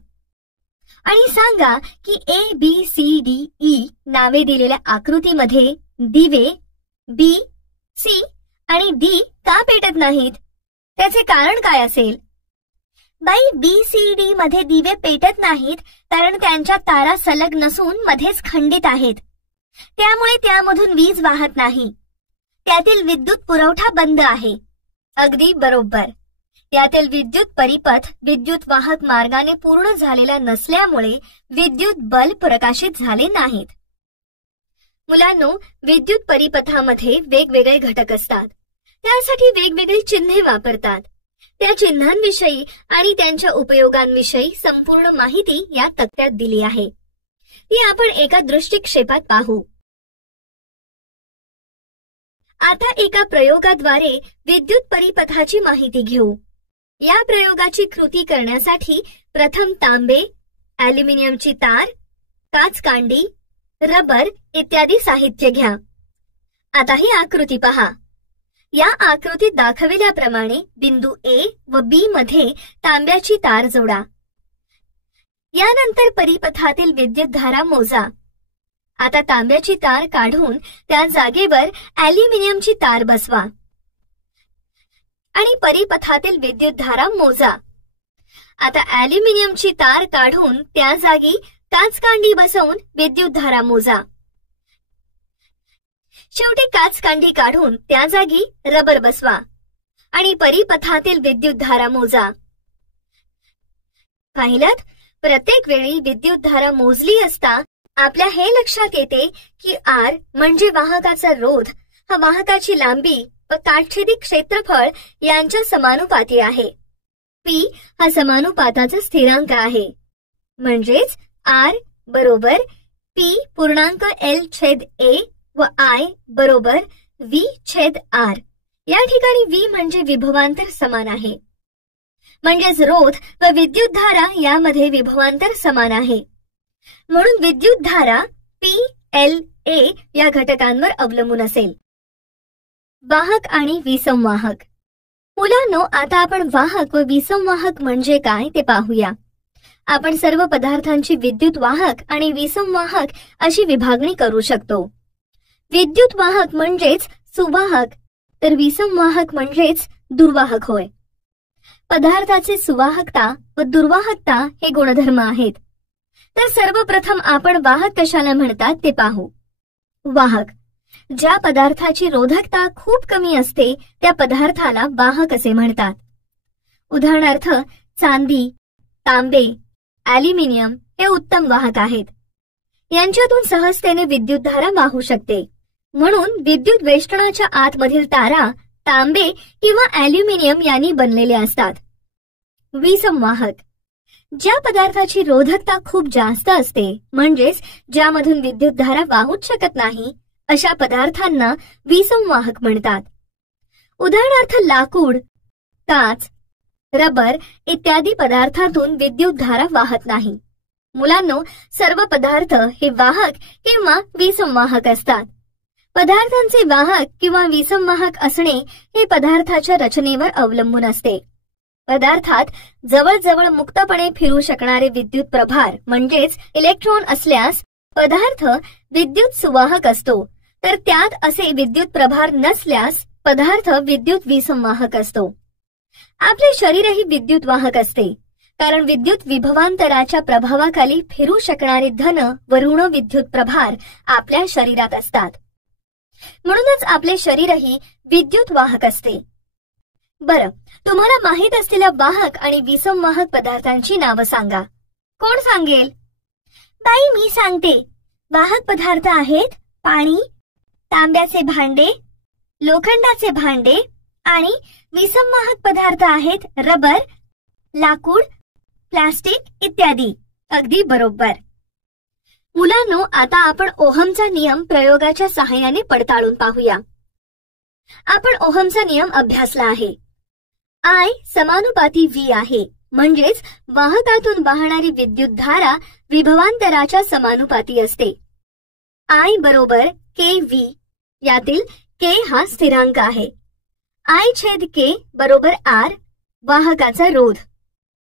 आणि सांगा की ABCDE नावे दिलेल्या आकृतीमध्ये दिवे B, C आणि D का पेटत नाहीत? त्याचे कारण काय असेल? बाई, BCD मध्ये दिवे पेटत नाहीत कारण त्यांच्या तारा सलग नसून मध्येच खंडित आहेत. त्यामुळे त्यामधून वीज वाहत नाही. त्यातील विद्युत पुरवठा बंद आहे. अगदी बरोबर. यातील विद्युत परिपथ विद्युत वाहक मार्गाने पूर्ण झालेला नसल्यामुळे विद्युत बल्ब प्रकाशित झाले नाहीत. मुलांनो, विद्युत परिपथामध्ये वेगवेगळे घटक असतात. त्यासाठी वेगवेगळी चिन्हे वापरतात. त्या चिन्हांविषयी आणि त्यांच्या उपयोगांविषयी संपूर्ण माहिती या तक्त्यात दिली आहे. ती आपण एका दृष्टिक्षेपात पाहू. आता एका प्रयोगाद्वारे विद्युत परिपथाची माहिती घेऊ. या प्रयोगाची कृती करण्यासाठी प्रथम तांबे, ॲल्युमिनियमची तार, काचकांडी, रबर इत्यादी साहित्य घ्या. आता ही आकृती पहा. या आकृतीत दाखविल्याप्रमाणे बिंदू ए व बी मध्ये तांब्याची तार जोडा. यानंतर परिपथातील विद्युतधारा मोजा. आता तांब्याची तार काढून त्या जागेवर ॲल्युमिनियमची तार बसवा आणि परिपथातील विद्युतधारा मोजा. आता ॲल्युमिनियमची तार काढून त्या जागी काचकांडी बसवून विद्युतधारा मोजा. शेवटी काचकांडी काढून त्या जागी रबर बसवा आणि परिपथातील विद्युतधारा मोजा. पाहिलंत, प्रत्येक वेळी विद्युतधारा मोजली असता आपल्या हे लक्षात येते की आर म्हणजे वाहकाचा रोध हा वाहकाची लांबी व काटछेदी क्षेत्रफळ यांच्या समानुपाती आहे. पी हा समानुपाताचा स्थिरांक आहे. म्हणजेच आर बरोबर पी पूर्णांक एल छेद ए व आय बरोबर व्ही छेद आर. या ठिकाणी व्ही म्हणजे विभवांतर समान आहे. म्हणजेच रोध व विद्युतधारा यामध्ये विभवांतर समान आहे. म्हणून विद्युतधारा पी एल ए या घटकांवर अवलंबून असेल. वाहक आणि विसंवाहक. मुलांनो, आता आपण वाहक व विसंवाहक म्हणजे काय ते पाहूया. आपण सर्व पदार्थांची विद्युत वाहक आणि विसंवाहक अशी विभागणी करू शकतो. विद्युत वाहक म्हणजेच सुवाहक तर विसंवाहक म्हणजेच दुर्वाहक होय. पदार्थाचे सुवाहकता व दुर्वाहकता हे गुणधर्म आहेत. तर सर्वप्रथम आपण वाहक कशाला म्हणतात ते पाहू. वाहक ज्या पदार्थाची रोधकता खूप कमी असते त्या पदार्थाला वाहक असे म्हणतात. उदाहरणार्थ चांदी, तांबे, ॲल्युमिनियम हे उत्तम वाहक आहेत. यांच्यातून सहजतेने विद्युतधारा वाहू शकते. म्हणून विद्युत वेष्टनाच्या आतमधील तारा तांबे किंवा ॲल्युमिनियम यांनी बनलेले असतात. विसंवाहक ज्या पदार्थाची रोधकता खूप जास्त असते म्हणजेच ज्यामधून विद्युतधारा वाहूच शकत नाही अशा पदार्थांना विसंवाहक म्हणतात. उदाहरणार्थ लाकूड, काच, रबर इत्यादी पदार्थातून विद्युतधारा वाहत नाही. मुलांनो, सर्व पदार्थ हे वाहक किंवा विसंवाहक असतात. पदार्थांचे वाहक किंवा विसंवाहक असणे हे पदार्थाच्या रचनेवर अवलंबून असते. पदार्थात जवळजवळ मुक्तपणे फिरू शकणारे विद्युत प्रभार म्हणजेच इलेक्ट्रॉन असल्यास पदार्थ विद्युत सुवाहक असतो. तर त्यात असे विद्युत प्रभार नसल्यास पदार्थ विद्युत विसंवाहक असतो. आपले शरीरही विद्युत वाहक असते. कारण विद्युत विभवांतराच्या प्रभावाखाली फिरू शकणारे धन व ऋण विद्युत प्रभार आपल्या शरीरात असतात. म्हणूनच आपले शरीरही विद्युत वाहक असते. बरं, तुम्हाला माहित असलेल्या वाहक आणि विसंवाहक पदार्थांची नावं सांगा. कोण सांगेल? बाई, मी सांगते. वाहक पदार्थ आहेत पाणी, तांब्याचे भांडे, लोखंडाचे भांडे आणि विसंवाहक पदार्थ आहेत रबर, लाकूड, प्लास्टिक इत्यादी. अगदी बरोबर. मुलांनो, आता आपण ओहमचा नियम प्रयोगाच्या सहाय्याने पडताळून पाहूया. आपण ओहमचा नियम अभ्यासला आहे. I समानुपाती V आहे. म्हणजेच वाहकातून वाहणारी विद्युतधारा विभवांतराच्या समानुपाती असते. I बरोबर KV. यातील K हा स्थिरांक आहे. I छेद K बरोबर R वाहकाचा रोध.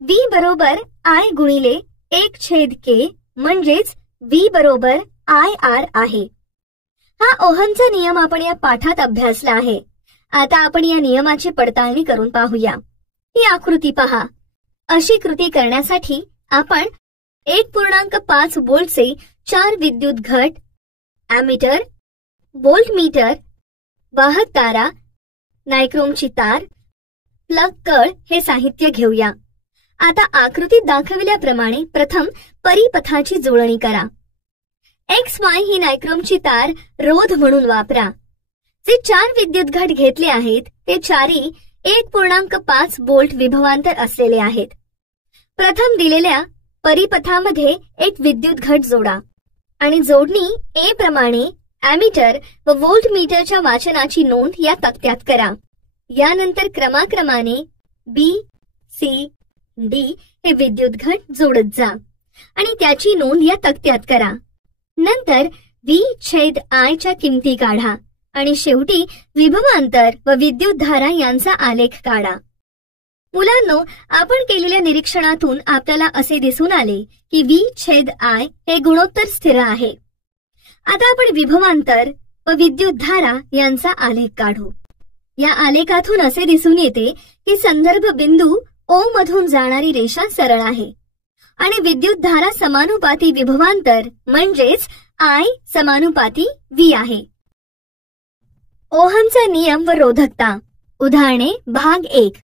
V बरोबर I गुणिले 1 छेद K म्हणजेच V बरोबर IR आहे. हा ओहमचा नियम आपण या पाठात अभ्यासला आहे. आता आपण या नियमाची पडताळणी करून पाहूया. ही आकृती पहा. अशी कृती करण्यासाठी आपण 1.5 व्होल्टचे 4 विद्युत घट ॲमीटर, व्होल्टमीटर, वाहक तारा, नायक्रोमची तार, प्लग कळ हे साहित्य घेऊया. आता आकृतीत दाखविल्याप्रमाणे प्रथम परिपथाची जुळणी करा. XY ही नायक्रोमची तार रोध म्हणून वापरा. जे 4 विद्युत घट घेतले आहेत ते चारही 1.5 व्होल्ट विभवांतर असलेले आहेत. प्रथम दिलेल्या परिपथामध्ये एक विद्युत घट जोडा आणि जोडणी A प्रमाणे ॲमीटर व व्होल्टमीटरच्या वाचनाची नोंद या तक्त्यात करा. यानंतर क्रमाक्रमाने B, C, D हे विद्युत घट जोडत जा आणि त्याची नोंद या तक्त्यात करा. नंतर V/I च्या किमती काढा आणि शेवटी विभवांतर व विद्युत धारा यांचा आलेख काढा. मुलांनो, आपण केलेल्या निरीक्षणातून आपल्याला असे दिसून आले की V/I हे गुणोत्तर स्थिर आहे. आता आपण विभवांतर व विद्युत धारा यांचा आलेख काढू. या आलेखातून असे दिसून येते की संदर्भ बिंदू O मधून जाणारी रेषा सरळ आहे आणि विद्युत धारा समानुपाती विभवांतर म्हणजेच I समानुपाती V आहे. ओहमचा नियम व रोधकता. उदाहरणे भाग 1.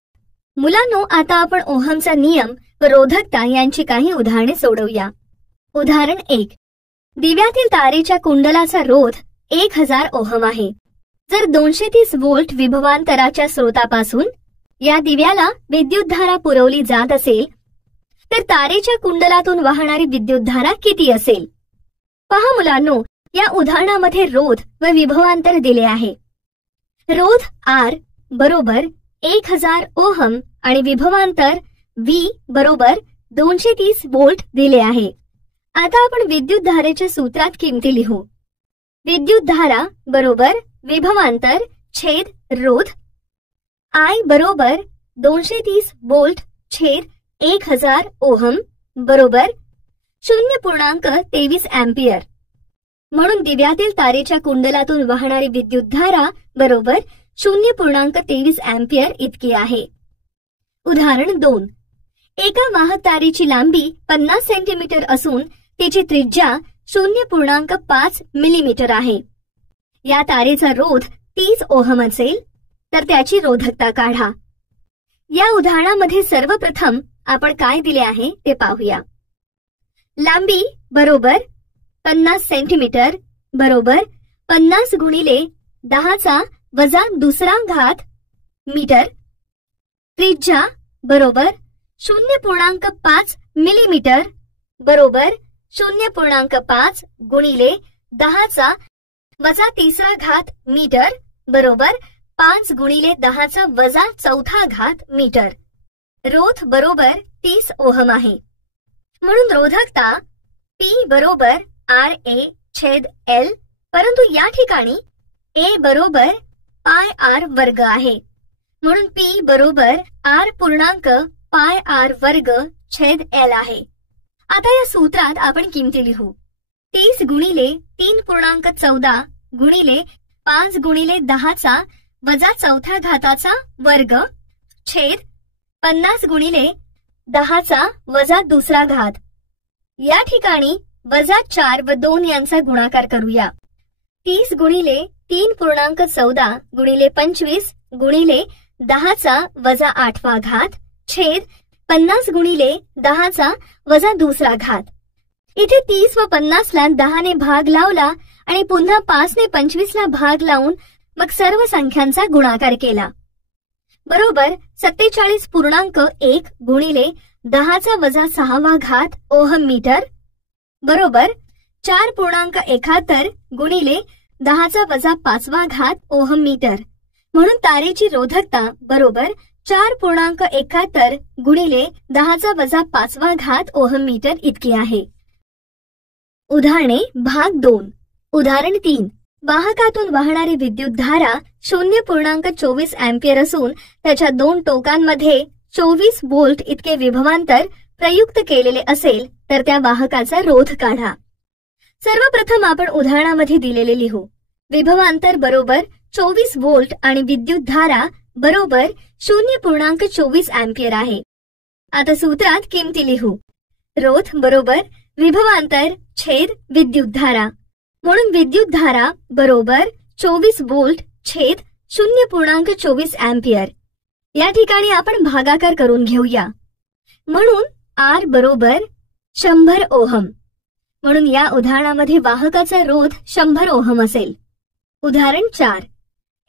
मुलांनो, आता आपण ओहमचा नियम व रोधकता यांची काही उदाहरणे सोडवूया. उदाहरण 1. दिव्यातील तारेच्या कुंडलाचा रोध 1000 ओहम आहे. जर 230 व्होल्ट विभवांतराच्या स्रोतापासून या दिव्याला विद्युतधारा पुरवली जात असेल तर तारेच्या कुंडलातून वाहणारी विद्युतधारा किती असेल? पहा मुलांनो, या उदाहरणामध्ये रोध व विभवांतर दिले आहे. रोध R बरोबर 1000 ओहम आणि विभवांतर V बरोबर 230 व्होल्ट दिले आहे. आता आपण विद्युतधारेच्या सूत्रात किमती लिहू. विद्युतधारा बरोबर विभवांतर छेद रोध. I बरोबर 230 व्होल्ट छेद 1000 ओहम बरोबर 0.23 अँपिअर. म्हणून दिव्यातील तारेच्या कुंडलातून वाहणारी विद्युतधारा बरोबर 0.23 अँपिअर इतकी आहे. उदाहरण 2. एका वाहक तारेची लांबी 50 सेंटीमीटर असून तिची त्रिज्या 0.5 मिलीमीटर आहे. या तारेचा रोध 30 ओहम असेल तर त्याची रोधकता काढा. या उदाहरणामध्ये सर्वप्रथम आपण काय दिले आहे ते पाहूया. लांबी बरोबर 50 सेंटीमीटर बरोबर 50 गुणिले 10⁻² मीटर. त्रिज्या बरोबर 0.5 मिलीमीटर बरोबर 0.5 गुणिले 10⁻³ मीटर बरोबर 5 गुणिले 10⁻⁴ मीटर. रोध बरोबर 30 ओहम आहे. म्हणून रोधकता P बरोबर RA छेद L, परंतु या ठिकाणी A बरोबर πr वर्ग आहे. म्हणून P बरोबर R.πr² छेद L आहे. आता या सूत्रात आपण किमती लिहू. 30 गुणिले 3.14 गुणिले 5 गुणिले 10⁻⁴ छेद 50 गुणिले 10⁻². या ठिकाणी -4 व 2 यांचा गुणाकार करूया. 30 गुणिले 3.14 गुणिले 25 गुणिले 10⁻⁸ छेद 50 गुणिले 10⁻². इथे 30 व 50 ला 10 ने भाग लावला आणि पुन्हा 5 ने 25 ला भाग लावून मग सर्व संख्यांचा गुणाकार केला. बरोबर 47.1 गुणिले 10⁻⁶ ओहम मीटर बरोबर 4.71 गुणिले 10⁻⁵ ओहम मीटर. म्हणून तारेची रोधकता बरोबर 4.71 गुणिले 10⁻⁵ ओहम मीटर इतकी आहे. उदाहरणे भाग 2. उदाहरण 3. वाहकातून वाहणारी विद्युतधारा 0.24 अँपिअर असून त्याच्या 2 टोकांमध्ये 24 व्होल्ट इतके विभवांतर प्रयुक्त केलेले असेल तर त्या वाहकाचा रोध काढा. सर्वप्रथम आपण उदाहरणामध्ये दिलेले लिहू. विभवांतर बरोबर 24 व्होल्ट आणि विद्युतधारा बरोबर 0.24 अँपिअर आहे. आता सूत्रात किमती लिहू. रोध बरोबर विभवांतर छेद विद्युतधारा. म्हणून विद्युतधारा बरोबर 24 व्होल्ट छेद 0.24 अँपियर. या ठिकाणी आपण भागाकार करून घेऊया. म्हणून R बरोबर 100 ओहम. म्हणून या उदाहरणामध्ये वाहकाचा रोध 100 ओहम असेल. उदाहरण 4.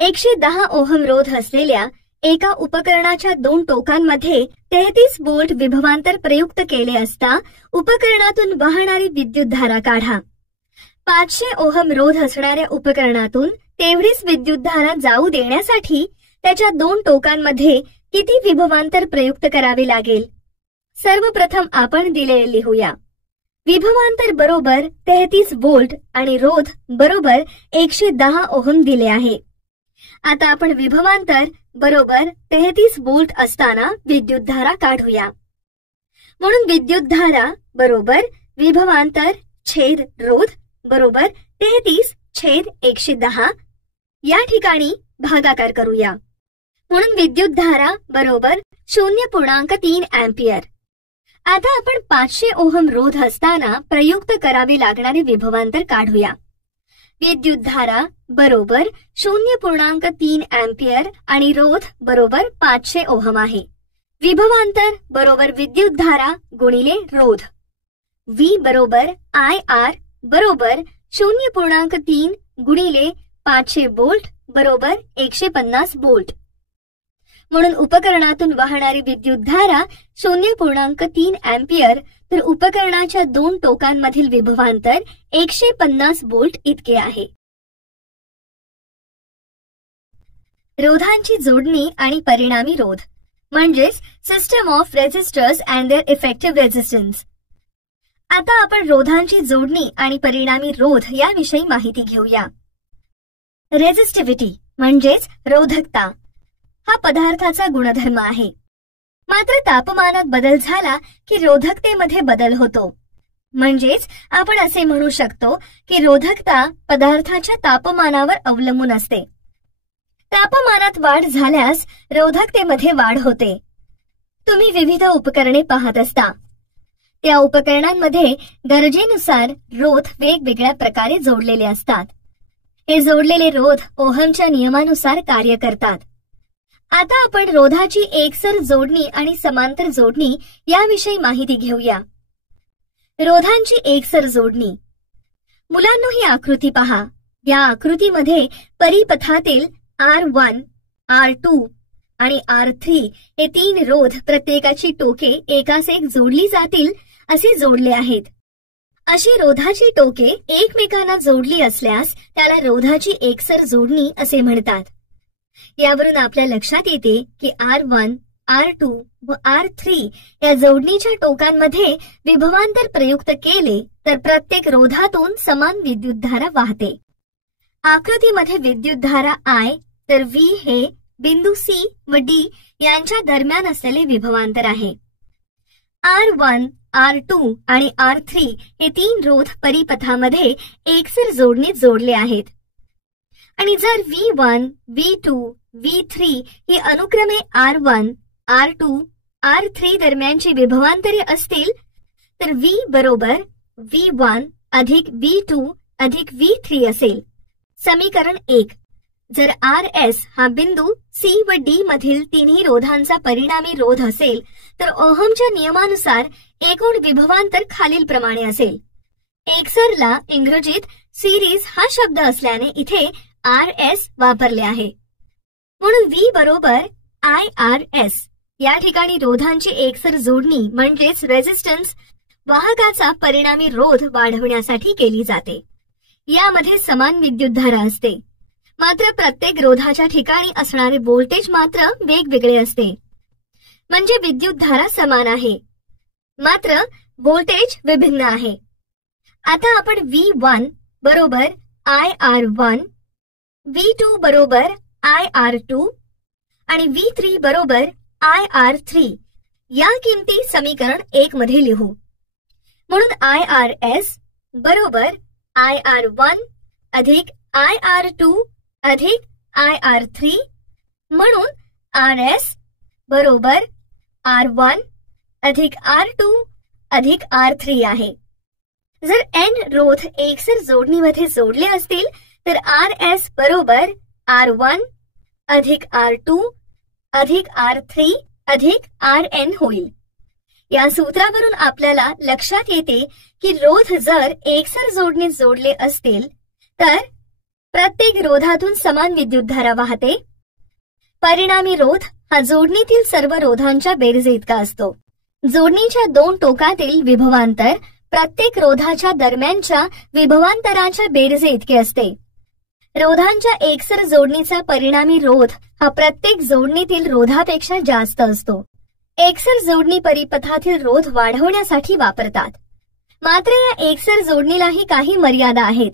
110 ओहम रोध असलेल्या एका उपकरणाच्या 2 टोकांमध्ये 33 व्होल्ट विभवांतर प्रयुक्त केले असता उपकरणातून वाहणारी विद्युतधारा काढा. 500 ओहम रोध असणाऱ्या उपकरणातून तेवढीच विद्युतधारा जाऊ देण्यासाठी त्याच्या 2 टोकांमध्ये किती विभवांतर प्रयुक्त करावे लागेल? सर्वप्रथम आपण दिलेले लिहूया. विभवांतर बरोबर 33 व्होल्ट आणि रोध बरोबर 110 ओहम दिले आहे. आता आपण विभवांतर बरोबर 33 व्होल्ट असताना विद्युतधारा काढूया. म्हणून विद्युतधारा बरोबर विभवांतर छेद रोध बरोबर 33 छेद 110. या ठिकाणी भागाकार करूया. म्हणून विद्युतधारा बरोबर 0.3 अँपियर. आता आपण 500 ओहम रोध असताना प्रयुक्त करावे लागणारे विभवांतर काढूया. विद्युतधारा बरोबर 0.3 अँपियर आणि रोध बरोबर 500 ओहम आहे. विभवांतर बरोबर विद्युतधारा गुणिले रोध. V बरोबर IR बरोबर 0.3 गुणिले 500 व्होल्ट बरोबर 150 व्होल्ट. म्हणून उपकरणातून वाहणारी विद्युतधारा 0.3 अँपियर तर उपकरणाच्या 2 टोकांमधील विभवांतर 150 व्होल्ट इतके आहे. रोधांची जोडणी आणि परिणामी रोध म्हणजेच system of resistors and their effective resistance. आता आपण रोधांची जोडणी आणि परिणामी रोध याविषयी माहिती घेऊया. रेझिस्टिव्हिटी म्हणजेच रोधकता हा पदार्थाचा गुणधर्म आहे. मात्र तापमानात बदल झाला की रोधकतेमध्ये बदल होतो. म्हणजेच आपण असे म्हणू शकतो की रोधकता पदार्थाच्या तापमानावर अवलंबून असते. तापमानात वाढ झाल्यास रोधकतेमध्ये वाढ होते. तुम्ही विविध उपकरणे पाहत असता. त्या उपकरणांमध्ये गरजेनुसार रोध वेगवेगळ्या प्रकारे जोडलेले असतात. हे जोडलेले रोध ओहमच्या नियमानुसार कार्य करतात. आता आपण रोधाची एकसर जोडणी आणि समांतर जोडणी याविषयी माहिती घेऊया. रोधांची एकसर जोडणी. मुलांनो, ही आकृती पहा. या आकृतीमध्ये परिपथातील R1, R2 आणि R3 हे 3 रोध प्रत्येकाची टोके एकास एक जोडली जातील असे जोडले आहेत. अशी रोधाची टोके एकमेकांना जोडली असल्यास त्याला रोधाची एकसर जोडणी असे म्हणतात. यावरून आपल्या लक्षात येते की R1, R2 व R3 या जोडणीच्या टोकांमध्ये विभवांतर प्रयुक्त केले तर प्रत्येक रोधातून समान विद्युतधारा वाहते. आकृतीमध्ये विद्युतधारा I तर V हे बिंदू C व D यांच्या दरम्यान असलेले विभवांतर आहे. R1, R2 आणि R3 हे 3 रोध परिपथामध्ये एकसर जोडणीत जोडले आहेत. आणि जर V1, V2, V3 ही अनुक्रमे R1, R2, R3 दरम्यानची विभवांतरे असतील तर V बरोबर V1 अधिक V2 अधिक V3 असेल. समीकरण 1. जर RS हा बिंदू C व D मधील तिन्ही रोधांचा परिणामी रोध असेल तर ओहमच्या नियमानुसार एकूण विभवांतर खालील प्रमाणे असेल. एकसरला इंग्रजीत सिरीज हा शब्द असल्याने इथे RS वापरले आहे. म्हणून V बरोबर IRS. या ठिकाणी रोधांची एकसर जोडणी म्हणजेच रेझिस्टन्स वाहकाचा परिणामी रोध वाढवण्यासाठी केली जाते. यामध्ये समान विद्युतधारा असते. मात्र प्रत्येक रोधाच्या ठिकाणी असणारे व्होल्टेज मात्र वेगवेगळे असते. म्हणजे विद्युतधारा समान आहे मात्र व्होल्टेज विभिन्न आहे. आता आपण V1 बरोबर IR1, V2 बरोबर IR2 आणि V3 बरोबर IR3 या किमती समीकरण 1 मध्ये लिहू. म्हणून IRS बरोबर IR1 अधिक IR2 अधिक IR3 म्हणून RS बरोबर R1 अधिक R2 अधिक R3 आहे. जर n रोध एकसर जोडणीमध्ये जोडले असतील तर RS बरोबर R1 अधिक R2 अधिक R3 अधिक RN होईल. या सूत्रावरून आपल्याला लक्षात येते की रोध जर एकसर जोडणीत जोडले असतील तर प्रत्येक रोधातून समान विद्युतधारा वाहते. परिणामी रोध हा जोडणीतील सर्व रोधांच्या बेरजेइतका असतो. जोडणीच्या दोन टोकातील विभवांतर प्रत्येक रोधाच्या दरम्यानच्या विभवांतराच्या बेरजे इतके असते. रोधांच्या एकसर जोडणीचा परिणामी रोध हा प्रत्येक जोडणीतील रोधापेक्षा जास्त असतो. एकसर जोडणी परिपथातील रोध वाढवण्यासाठी वापरतात. मात्र या एकसर जोडणीलाही काही मर्यादा आहेत.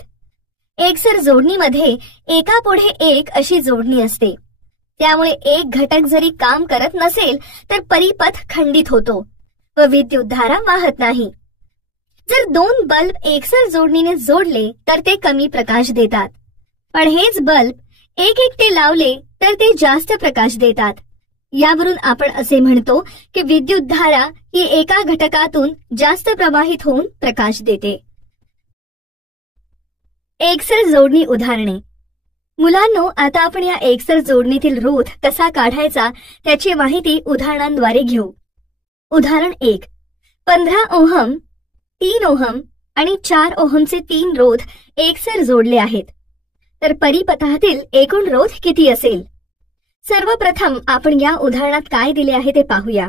एकसर जोडणीमध्ये एकापुढे एक अशी जोडणी असते. त्यामुळे एक घटक जरी काम करत नसेल तर परिपथ खंडित होतो व विद्युतधारा वाहत नाही. जर दोन बल्ब एकसर जोडणीने जोडले तर ते कमी प्रकाश देतात, पण हेच बल्ब एक एकटे लावले तर ते जास्त प्रकाश देतात. यावरून आपण असे म्हणतो की विद्युतधारा ही एका घटकातून जास्त प्रवाहित होऊन प्रकाश देते. एकसर जोडणी उदाहरणे. मुलांनो, आता आपण या एकसर जोडणीतील रोध कसा काढायचा त्याची माहिती उदाहरणांद्वारे घेऊ. उदाहरण 1. 15 ओहम, 3 ओहम आणि 4 ओहमचे 3 रोध एकसर जोडले आहेत. तर परिपथातील एकूण रोध किती असेल? सर्वप्रथम आपण या उदाहरणात काय दिले आहे ते पाहूया.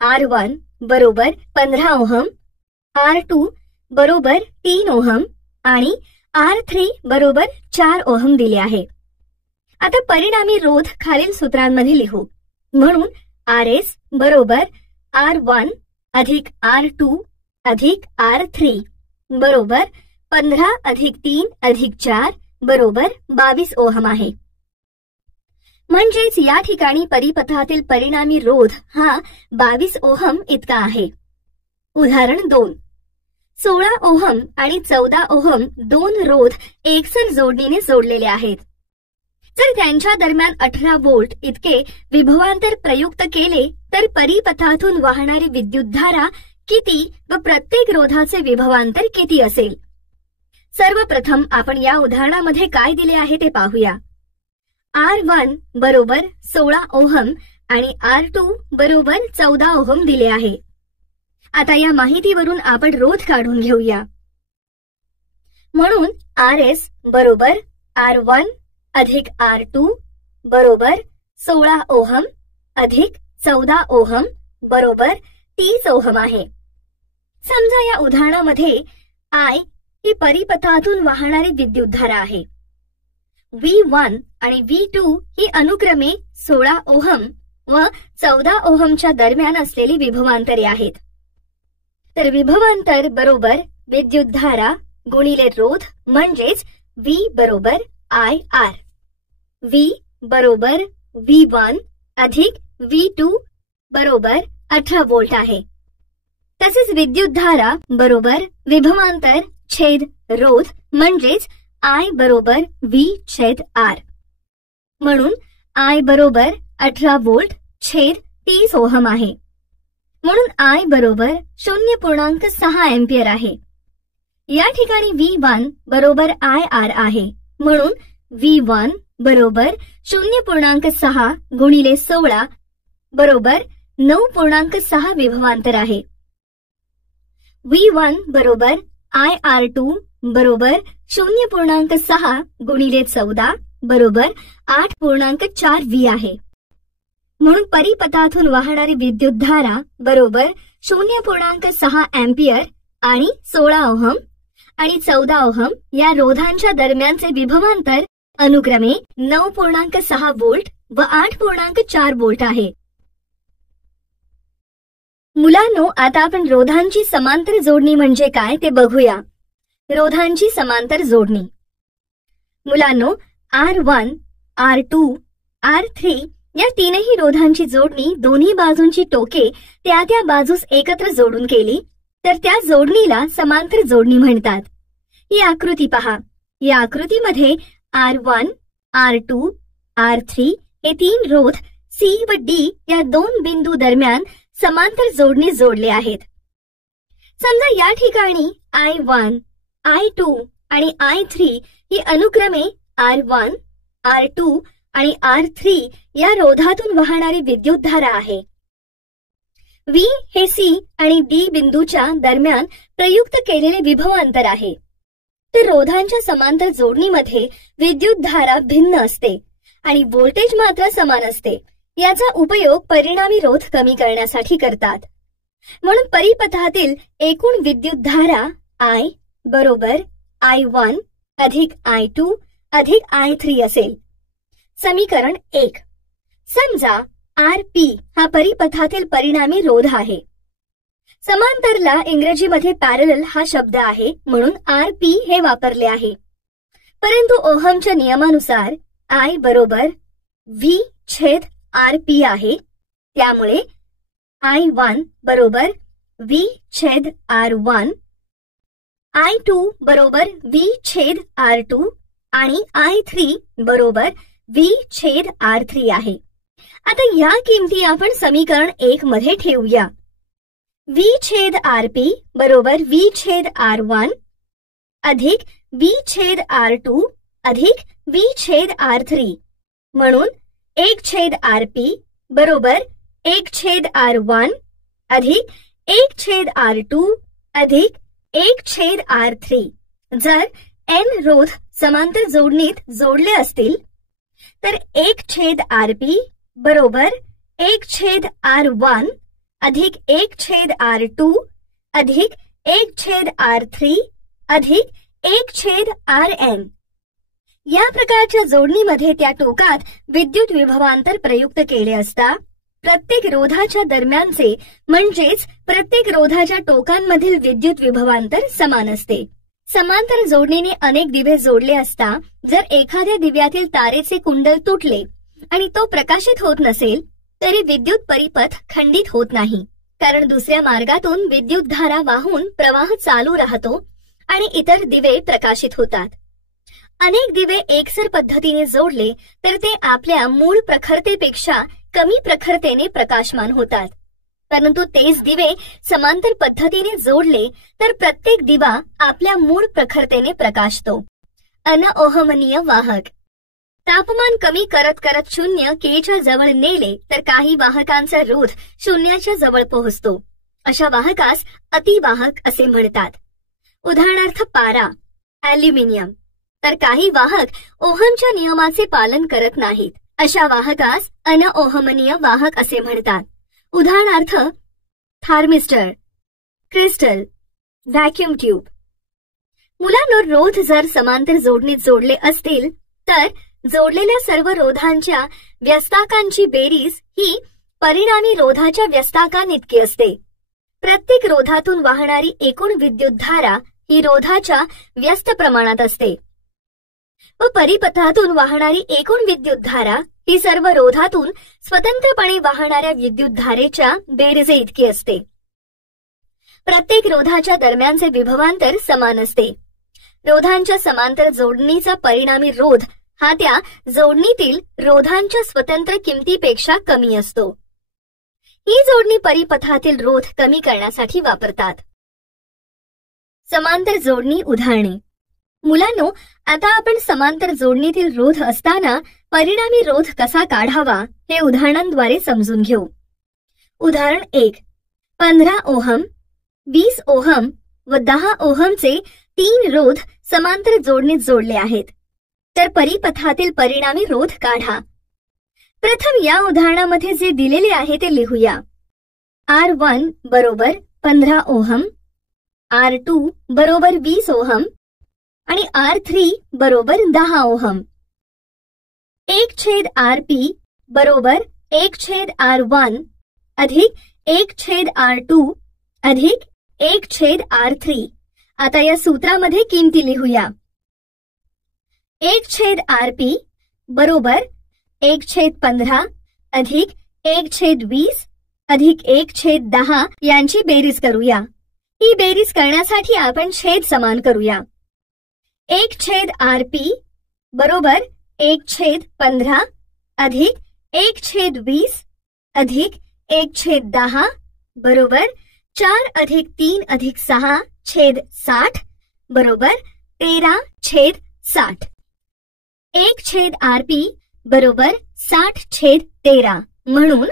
R1 बरोबर 15 ओहम, R2 बरोबर 3 ओहम आणि R3 बरोबर 4 ओहम दिले आहे. आता परिणामी रोध खालील सूत्रांमध्ये लिहू. म्हणून RS बरोबर R1 अधिक R2 अधिक R3 बरोबर 15 अधिक 3 अधिक 4 बरोबर 22 ओहम आहे. म्हणजेच या ठिकाणी परिपथातील परिणामी रोध हा 22 ओहम इतका आहे. उदाहरण 2. 16 ओहम आणि 14 ओहम दोन रोध एकसर जोडणीने जोडलेले आहेत. जर त्यांच्या दरम्यान 18 व्होल्ट इतके विभवांतर प्रयुक्त केले तर परिपथातून वाहणारी विद्युतधारा किती व प्रत्येक रोधाचे विभवांतर किती असेल? सर्वप्रथम आपण या उदाहरणामध्ये काय दिले आहे ते पाहूया. R1 बरोबर 16 ओहम आणि R2 बरोबर 14 ओहम दिले आहे. आता या माहितीवरून आपण रोध काढून घेऊया. म्हणून RS बरोबर R1 अधिक R2 बरोबर 16 ओहम अधिक 14 ओहम बरोबर 30 ओहम आहे. समजा या उदाहरणामध्ये I ही परिपथातून वाहणारी विद्युतधारा आहे. V1 आणि V2 ही अनुक्रमे 16 ओहम व 14 ओहमच्या दरम्यान असलेली विभवांतरे आहेत. तर विभवांतर बरोबर विद्युतधारा गुणिले रोध म्हणजेच V बरोबर IR. V बरोबर V1 अधिक V2 बरोबर 18 व्होल्ट आहे. तसेच विद्युतधारा बरोबर विभवांतर छेद रोध म्हणजेच I बरोबर V छेद R. म्हणून I बरोबर 18 व्होल्ट छेद 30 ओहम आहे. म्हणून I बरोबर 0.6 एम्पियर आहे. या ठिकाणी V1 बरोबर IR आहे. म्हणून V1 बरोबर 0.6 गुणिले 16 बरोबर 9.6 विभवांतर आहे. V1 बरोबर IR2 बरोबर 0.6 गुणिले 14 बरोबर 8.4 V आहे. म्हणून परिपथातून वाहणारी विद्युतधारा बरोबर 0.6 एम्पियर आणि 16 ओहम आणि 14 ओहम या रोधांच्या दरम्यानचे विभवांतर अनुक्रमे 9.6 व्होल्ट व 8.4 व्होल्ट आहे. मुलांनो, आता आपण रोधांची समांतर जोडणी म्हणजे काय ते बघूया. रोधांची समांतर जोडणी. मुलांनो, R1, R2, R3 या तीनही रोधांची जोडणी दोन्ही बाजूंची टोके त्या बाजूस एकत्र जोडून केली तर त्या जोडणीला समांतर जोडणी म्हणतात. ही आकृती पहा. या आकृतीमध्ये R1, R2, R3 हे 3 रोध C व D या दोन बिंदू दरम्यान समांतर जोडणी जोडले आहेत. समजा या ठिकाणी I1, I2 आणि I3 ही अनुक्रमे R1, R2 आणि R3 या रोधातून वाहणारी विद्युतधारा आहे. V हे C आणि D बिंदूच्या दरम्यान प्रयुक्त केलेले विभवांतर आहे. तर रोधांच्या समांतर जोडणीमध्ये विद्युतधारा भिन्न असते आणि व्होल्टेज मात्र समान असते. याचा उपयोग परिणामी रोध कमी करण्यासाठी करतात. म्हणून परिपथातील एकूण विद्युतधारा I बरोबर I1 अधिक I2 अधिक I3 असेल. समीकरण 1. समजा RP हा परिपथातील परिणामी रोध आहे. समांतरला इंग्रजीमध्ये पॅरलल हा शब्द आहे म्हणून RP हे वापरले आहे. परंतु ओहमच्या नियमानुसार I बरोबर V छेद RP आहे. त्यामुळे I1 बरोबर V छेद R1, I2 बरोबर V छेद R2 आणि I3 बरोबर V छेद R3 आहे. आता या किमती आपण समीकरण 1 मध्ये ठेवूया. V छेद RP बरोबर V छेद R1 अधिक V छेद R2 अधिक V छेद R3 म्हणून 1 छेद RP बरोबर 1 छेद R1 अधिक 1 छेद R2 अधिक 1 छेद R3. जर N रोध समांतर जोडणीत जोडले असतील तर 1 छेद RP बरोबर 1 छेद R1 अधिक 1 छेद R2 अधिक 1 छेद R3 अधिक 1 छेद RN. या प्रकारच्या जोडणीमध्ये त्या टोकात विद्युत विभवांतर प्रयुक्त केले असता प्रत्येक रोधाच्या दरम्यानचे म्हणजेच प्रत्येक रोधाच्या टोकांमधील विद्युत विभवांतर समान असते. समांतर जोडणीने अनेक दिवे जोडले असता जर एखाद्या दिव्यातील तारेचे कुंडल तुटले आणि तो प्रकाशित होत नसेल तरी विद्युत परिपथ खंडित होत नाही, कारण दुसऱ्या मार्गातून विद्युतधारा वाहून प्रवाह चालू राहतो आणि इतर दिवे प्रकाशित होतात. अनेक दिवे एकसर पद्धतीने जोडले तर ते आपल्या मूळ प्रखरतेपेक्षा कमी प्रखरतेने प्रकाशमान होतात. परंतु तेच दिवे समांतर पद्धतीने जोडले तर प्रत्येक दिवा आपल्या मूळ प्रखरतेने प्रकाशतो. अनओहमनीय वाहक. तापमान कमी करत करत 0 केच्या जवळ नेले तर काही वाहकांचा रोध 0च्या जवळ पोहोचतो. अशा वाहकास अतिवाहक असे म्हणतात. उदाहरणार्थ पारा, ॲल्युमिनियम. तर काही वाहक ओहमच्या नियमाचे पालन करत नाहीत. अशा वाहकास अनओहमनीय वाहक असे म्हणतात. उदाहरणार्थ थार्मिस्टर, क्रिस्टल, व्हॅक्यूम ट्यूब. मुलांनो, रोध जर समांतर जोडणीत जोडले असतील तर जोडलेल्या सर्व रोधांच्या व्यस्ताकांची बेरीज ही परिणामी रोधाच्या व्यस्ताकांइतकी असते. प्रत्येक रोधातून वाहणारी एकूण विद्युतधारा ही रोधाच्या व्यस्त प्रमाणात असते व परिपथातून वाहणारी एकूण विद्युतधारा ही सर्व रोधातून स्वतंत्रपणे वाहणाऱ्या विद्युतधारेच्या बेरजे इतकी असते. प्रत्येक रोधाच्या दरम्यानचे विभवांतर समान असते. रोधांच्या समांतर जोडणीचा परिणामी रोध हा त्या जोडणीतील रोधांच्या स्वतंत्र किमतीपेक्षा कमी असतो. ही जोडणी परिपथातील रोध कमी करण्यासाठी वापरतात. समांतर जोडणी उदाहरणे. मुलांनो, आता आपण समांतर जोडणीतील रोध असताना परिणामी रोध कसा काढावा हे उदाहरणांद्वारे समजून घेऊ. उदाहरण 1. 15 ओहम, 20 ओहम व 10 ओहमचे 3 रोध समांतर जोडणीत जोडले आहेत. तर परिपथातील परिणामी रोध काढा. प्रथम या उदाहरणामध्ये जे दिलेले आहे ते लिहूया. R1 बरोबर 15 ओहम, R2 बरोबर 20 ओहम आणि R3 बरोबर 10 ओहम. 1 छेद RP बरोबर 1 छेद R1 अधिक 1 छेद R2 अधिक 1 छेद R3. आता या सूत्रामध्ये किमती लिहूया. 1 छेद RP बरोबर 1 छेद 15 अधिक 1 छेद 20 अधिक 1 छेद 10 यांची बेरीज करूया. ही बेरीज करण्यासाठी आपण छेद समान करूया. 1 छेद RP बरोबर 1 छेद 15 अधिक 1 छेद 20 अधिक 1 छेद 10 बरोबर 4 अधिक 3 अधिक 6 छेद 60 बरोबर 13/60. 1 छेद RP बरोबर 60 छेद 13 म्हणून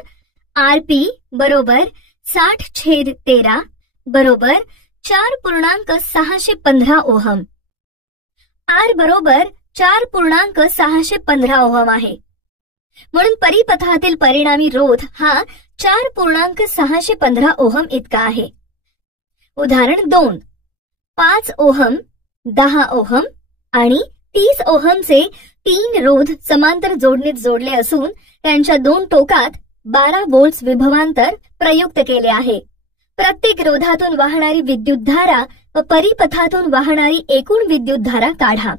RP बरोबर 60 छेद 13 बरोबर 4.615 ओहम. R बरोबर 4.615 ओहम आहे. म्हणून परिपथातील परिणामी रोध हा 4.615 ओहम इतका आहे. उदाहरण 2. 5 ओहम, 10 ओहम आणि 30 ओहमचे 3 रोध समांतर जोडणीत जोडले असून त्यांच्या 2 टोकात 12 व्होल्ट्स विभवांतर प्रयुक्त केले आहे. प्रत्येक रोधातून वाहणारी विद्युतधारा व परिपथातून वाहणारी एकूण विद्युतधारा काढा.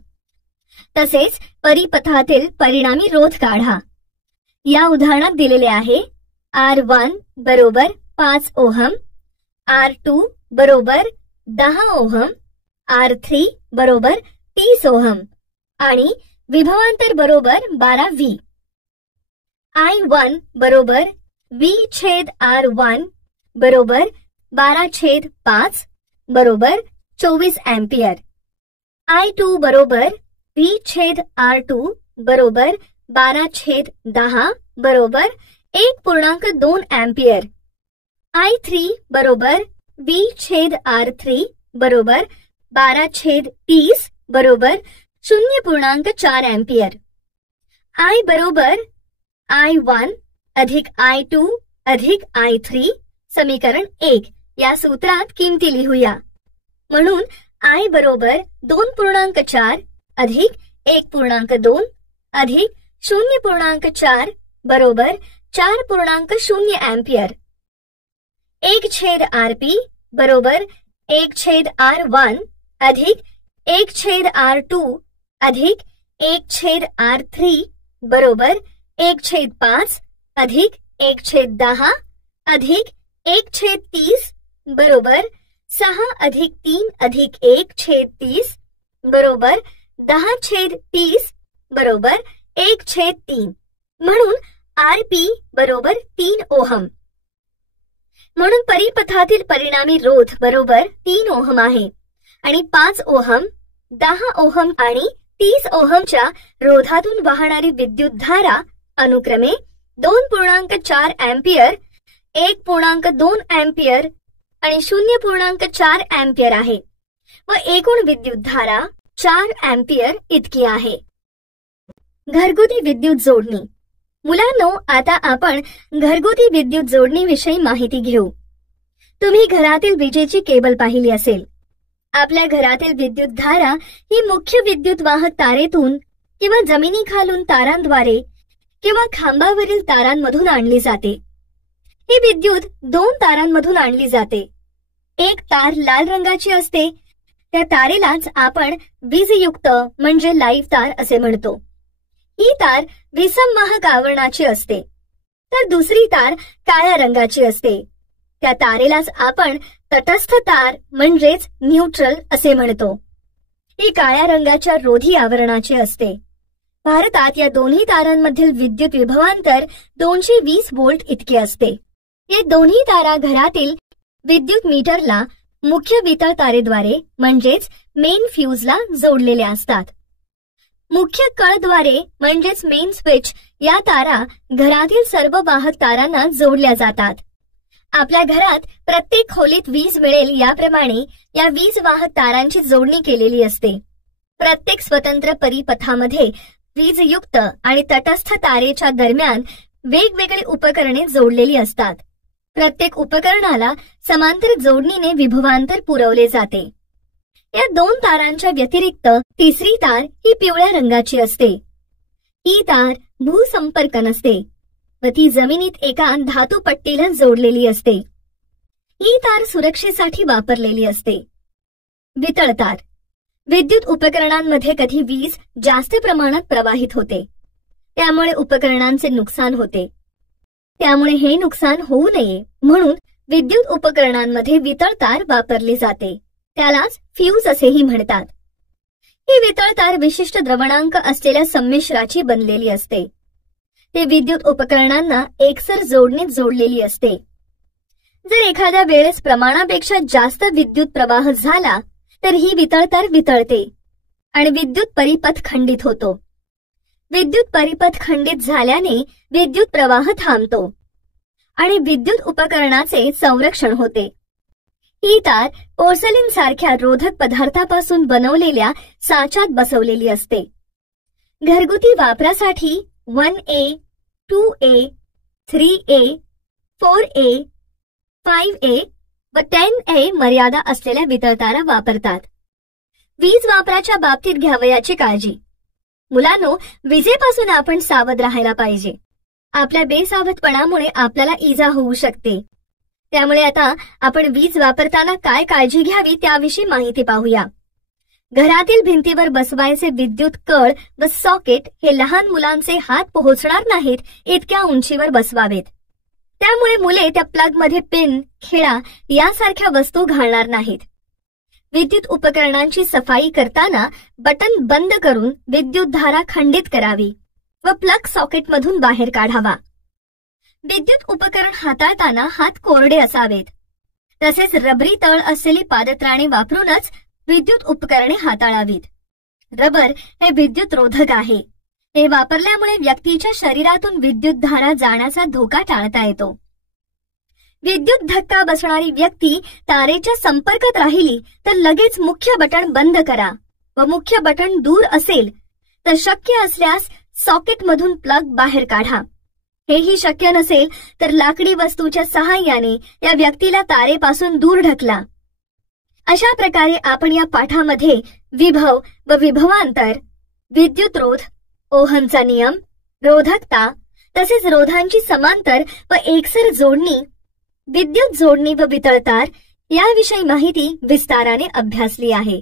तसेच परिपथातील परिणामी रोध काढा. या उदाहरणात दिलेले आहे R1 बरोबर 5 ओहम, R2 बरोबर 10 ओहम, R3 बरोबर 30 ओहम आणि विभवांतर बरोबर 12V. I1 बरोबर V छेद R1 बरोबर 12/5 बरोबर 24 एम्पियर. I2 बरोबर V छेद R2 बरोबर 12/10 बरोबर 1.2 एम्पियर. I3 बरोबर V छेद R3 बरोबर 12/30 बरोबर 0.4 एम्पियर. I बरोबर I1 अधिक I2 अधिक I3 समीकरण 1 या सूत्रात किमती लिहूया. म्हणून I बरोबर 2.4 अधिक 1.2 अधिक 0.4 बरोबर 4.0 एम्पियर. 1 छेद RP बरोबर 1 छेद R1 अधिक 1 छेद R2 अधिक 1 छेद R3 बरोबर 1/5 अधिक 1/10 अधिक 1/30 बरोबर 6 अधिक 3 अधिक 1/30 बरोबर 10/30 बरोबर 1/3. म्हणून RP बरोबर 3 ओहम. म्हणून परिपथातील परिणामी रोध बरोबर 3 ओहम आहे आणि 5 ओहम, 10 ओहम आणि 30 ओहमच्या रोधातून वाहणारी विद्युतधारा अनुक्रमे 2.4 एम्पियर, 1.2 एम्पियर आणि 0.4 एम्पियर आहे व एकूण विद्युतधारा 4 एम्पियर इतकी आहे. घरगुती विद्युत जोडणी. मुलांनो, आता आपण घरगुती विद्युत जोडणीविषयी माहिती घेऊ. तुम्ही घरातील विजेची केबल पाहिली असेल. आपल्या घरातील विद्युतधारा ही मुख्य विद्युत वाहक तारेतून किंवा जमिनीखालून तारांद्वारे किंवा खांबावरील तारांमधून आणली जाते. ही विद्युत 2 तारांमधून आणली जाते. एक तार लाल रंगाची असते, त्या तारेलाच आपण वीजयुक्त म्हणजे लाईव्ह तार असे म्हणतो. ही तार विसमवाहक आवरणाची असते. तर दुसरी तार काळ्या रंगाची असते, त्या तारेलाच आपण तटस्थ तार म्हणजेच न्यूट्रल असे म्हणतो. ही काळ्या रंगाच्या रोधी आवरणाची असते. भारतात या दोन्ही तारांमधील विद्युत विभवांतर 220 व्होल्ट इतके असते. या दोन्ही तारा घरातील विद्युत मीटरला मुख्य वितळ तारेद्वारे म्हणजेच मेन फ्यूजला जोडलेल्या असतात. मुख्य कळद्वारे म्हणजेच मेन स्विच या तारा घरातील सर्व वाहक तारांना जोडल्या जातात. आपल्या घरात प्रत्येक खोलीत वीज मिळेल याप्रमाणे या वीज वाहक तारांची जोडणी केलेली असते. प्रत्येक स्वतंत्र परिपथामध्ये वीजयुक्त आणि तटस्थ तारेच्या दरम्यान वेगवेगळी उपकरणे जोडलेली असतात. प्रत्येक उपकरणाला समांतर जोडणीने विभवांतर पुरवले जाते. या 2 तारांच्या व्यतिरिक्त तिसरी तार ही पिवळ्या रंगाची असते. ही तार भूसंपर्क नसते व ती जमिनीत एका धातू पट्टीला जोडलेली असते. ही तार सुरक्षेसाठी वापरलेली असते. वितळ तार. विद्युत उपकरणांमध्ये कधी वीज जास्त प्रमाणात प्रवाहित होते, त्यामुळे उपकरणांचे नुकसान होते. त्यामुळे हे नुकसान होऊ नये म्हणून विद्युत उपकरणांमध्ये वितळ तार वापरली जाते. त्यालाच फ्यूज असेही म्हणतात. ही वितळ तार विशिष्ट द्रवणांक असलेल्या संमिश्राची बनलेली असते. ते विद्युत उपकरणांना एकसर जोडणीत जोडलेली असते. जर एखाद्या वेळेस प्रमाणापेक्षा जास्त विद्युत प्रवाह झाला तर ही वितळतर वितळते आणि विद्युत परिपथ खंडित होतो. विद्युत परिपथ खंडित झाल्याने विद्युत प्रवाह थांबतो आणि विद्युत उपकरणाचे संरक्षण होते. ही तार पोर्सलिन सारख्या रोधक पदार्थापासून बनवलेल्या साच्यात बसवलेली असते. घरगुती वापरासाठी 1A, 2A, 3A, 4A, 5A व 10A मर्यादा असलेल्या वितळतारा वापरतात. वीज वापराच्या बाबतीत घ्यावयाची काळजी. मुलांनो, विजेपासून आपण सावध राहायला पाहिजे. आपल्या बेसावधपणामुळे आपल्याला इजा होऊ शकते. त्यामुळे आता आपण वीज वापरताना काय काळजी घ्यावी त्याविषयी माहिती पाहूया. घरातील भिंतीवर बसवायचे विद्युत कळ व सॉकेट हे लहान मुलांचे हात पोहोचणार नाहीत इतक्या उंचीवर बसवावेत. त्यामुळे मुले त्या प्लग मध्ये पिन, खिळा यासारख्या वस्तू घालणार नाहीत. विद्युत उपकरणांची सफाई करताना बटन बंद करून विद्युत धारा खंडित करावी व प्लग सॉकेटमधून बाहेर काढावा. विद्युत उपकरण हाताळताना हात कोरडे असावेत. तसेच रबरी तळ असलेली पादत्राणे वापरूनच विद्युत उपकरणे हाताळावीत. रबर हे विद्युत रोधक आहे. हे वापरल्यामुळे व्यक्तीच्या शरीरातून विद्युत धारा जाण्याचा धोका टाळता येतो. विद्युत धक्का बसणारी व्यक्ती तारेच्या संपर्कात राहिली तर लगेच मुख्य बटन बंद करा व मुख्य बटन दूर असेल तर शक्य असल्यास सॉकेटमधून प्लग बाहेर काढा. हेही शक्य नसेल तर लाकडी वस्तूच्या सहाय्याने या व्यक्तीला तारेपासून दूर ढकला. अशा प्रकारे आपण या पाठामध्ये विभव व विभवांतर, विद्युत रोध, ओहमचा नियम, रोधकता तसेच रोधांची समांतर व एकसर जोडणी, विद्युत जोडणी व वितळतार याविषयी माहिती विस्ताराने अभ्यासली आहे.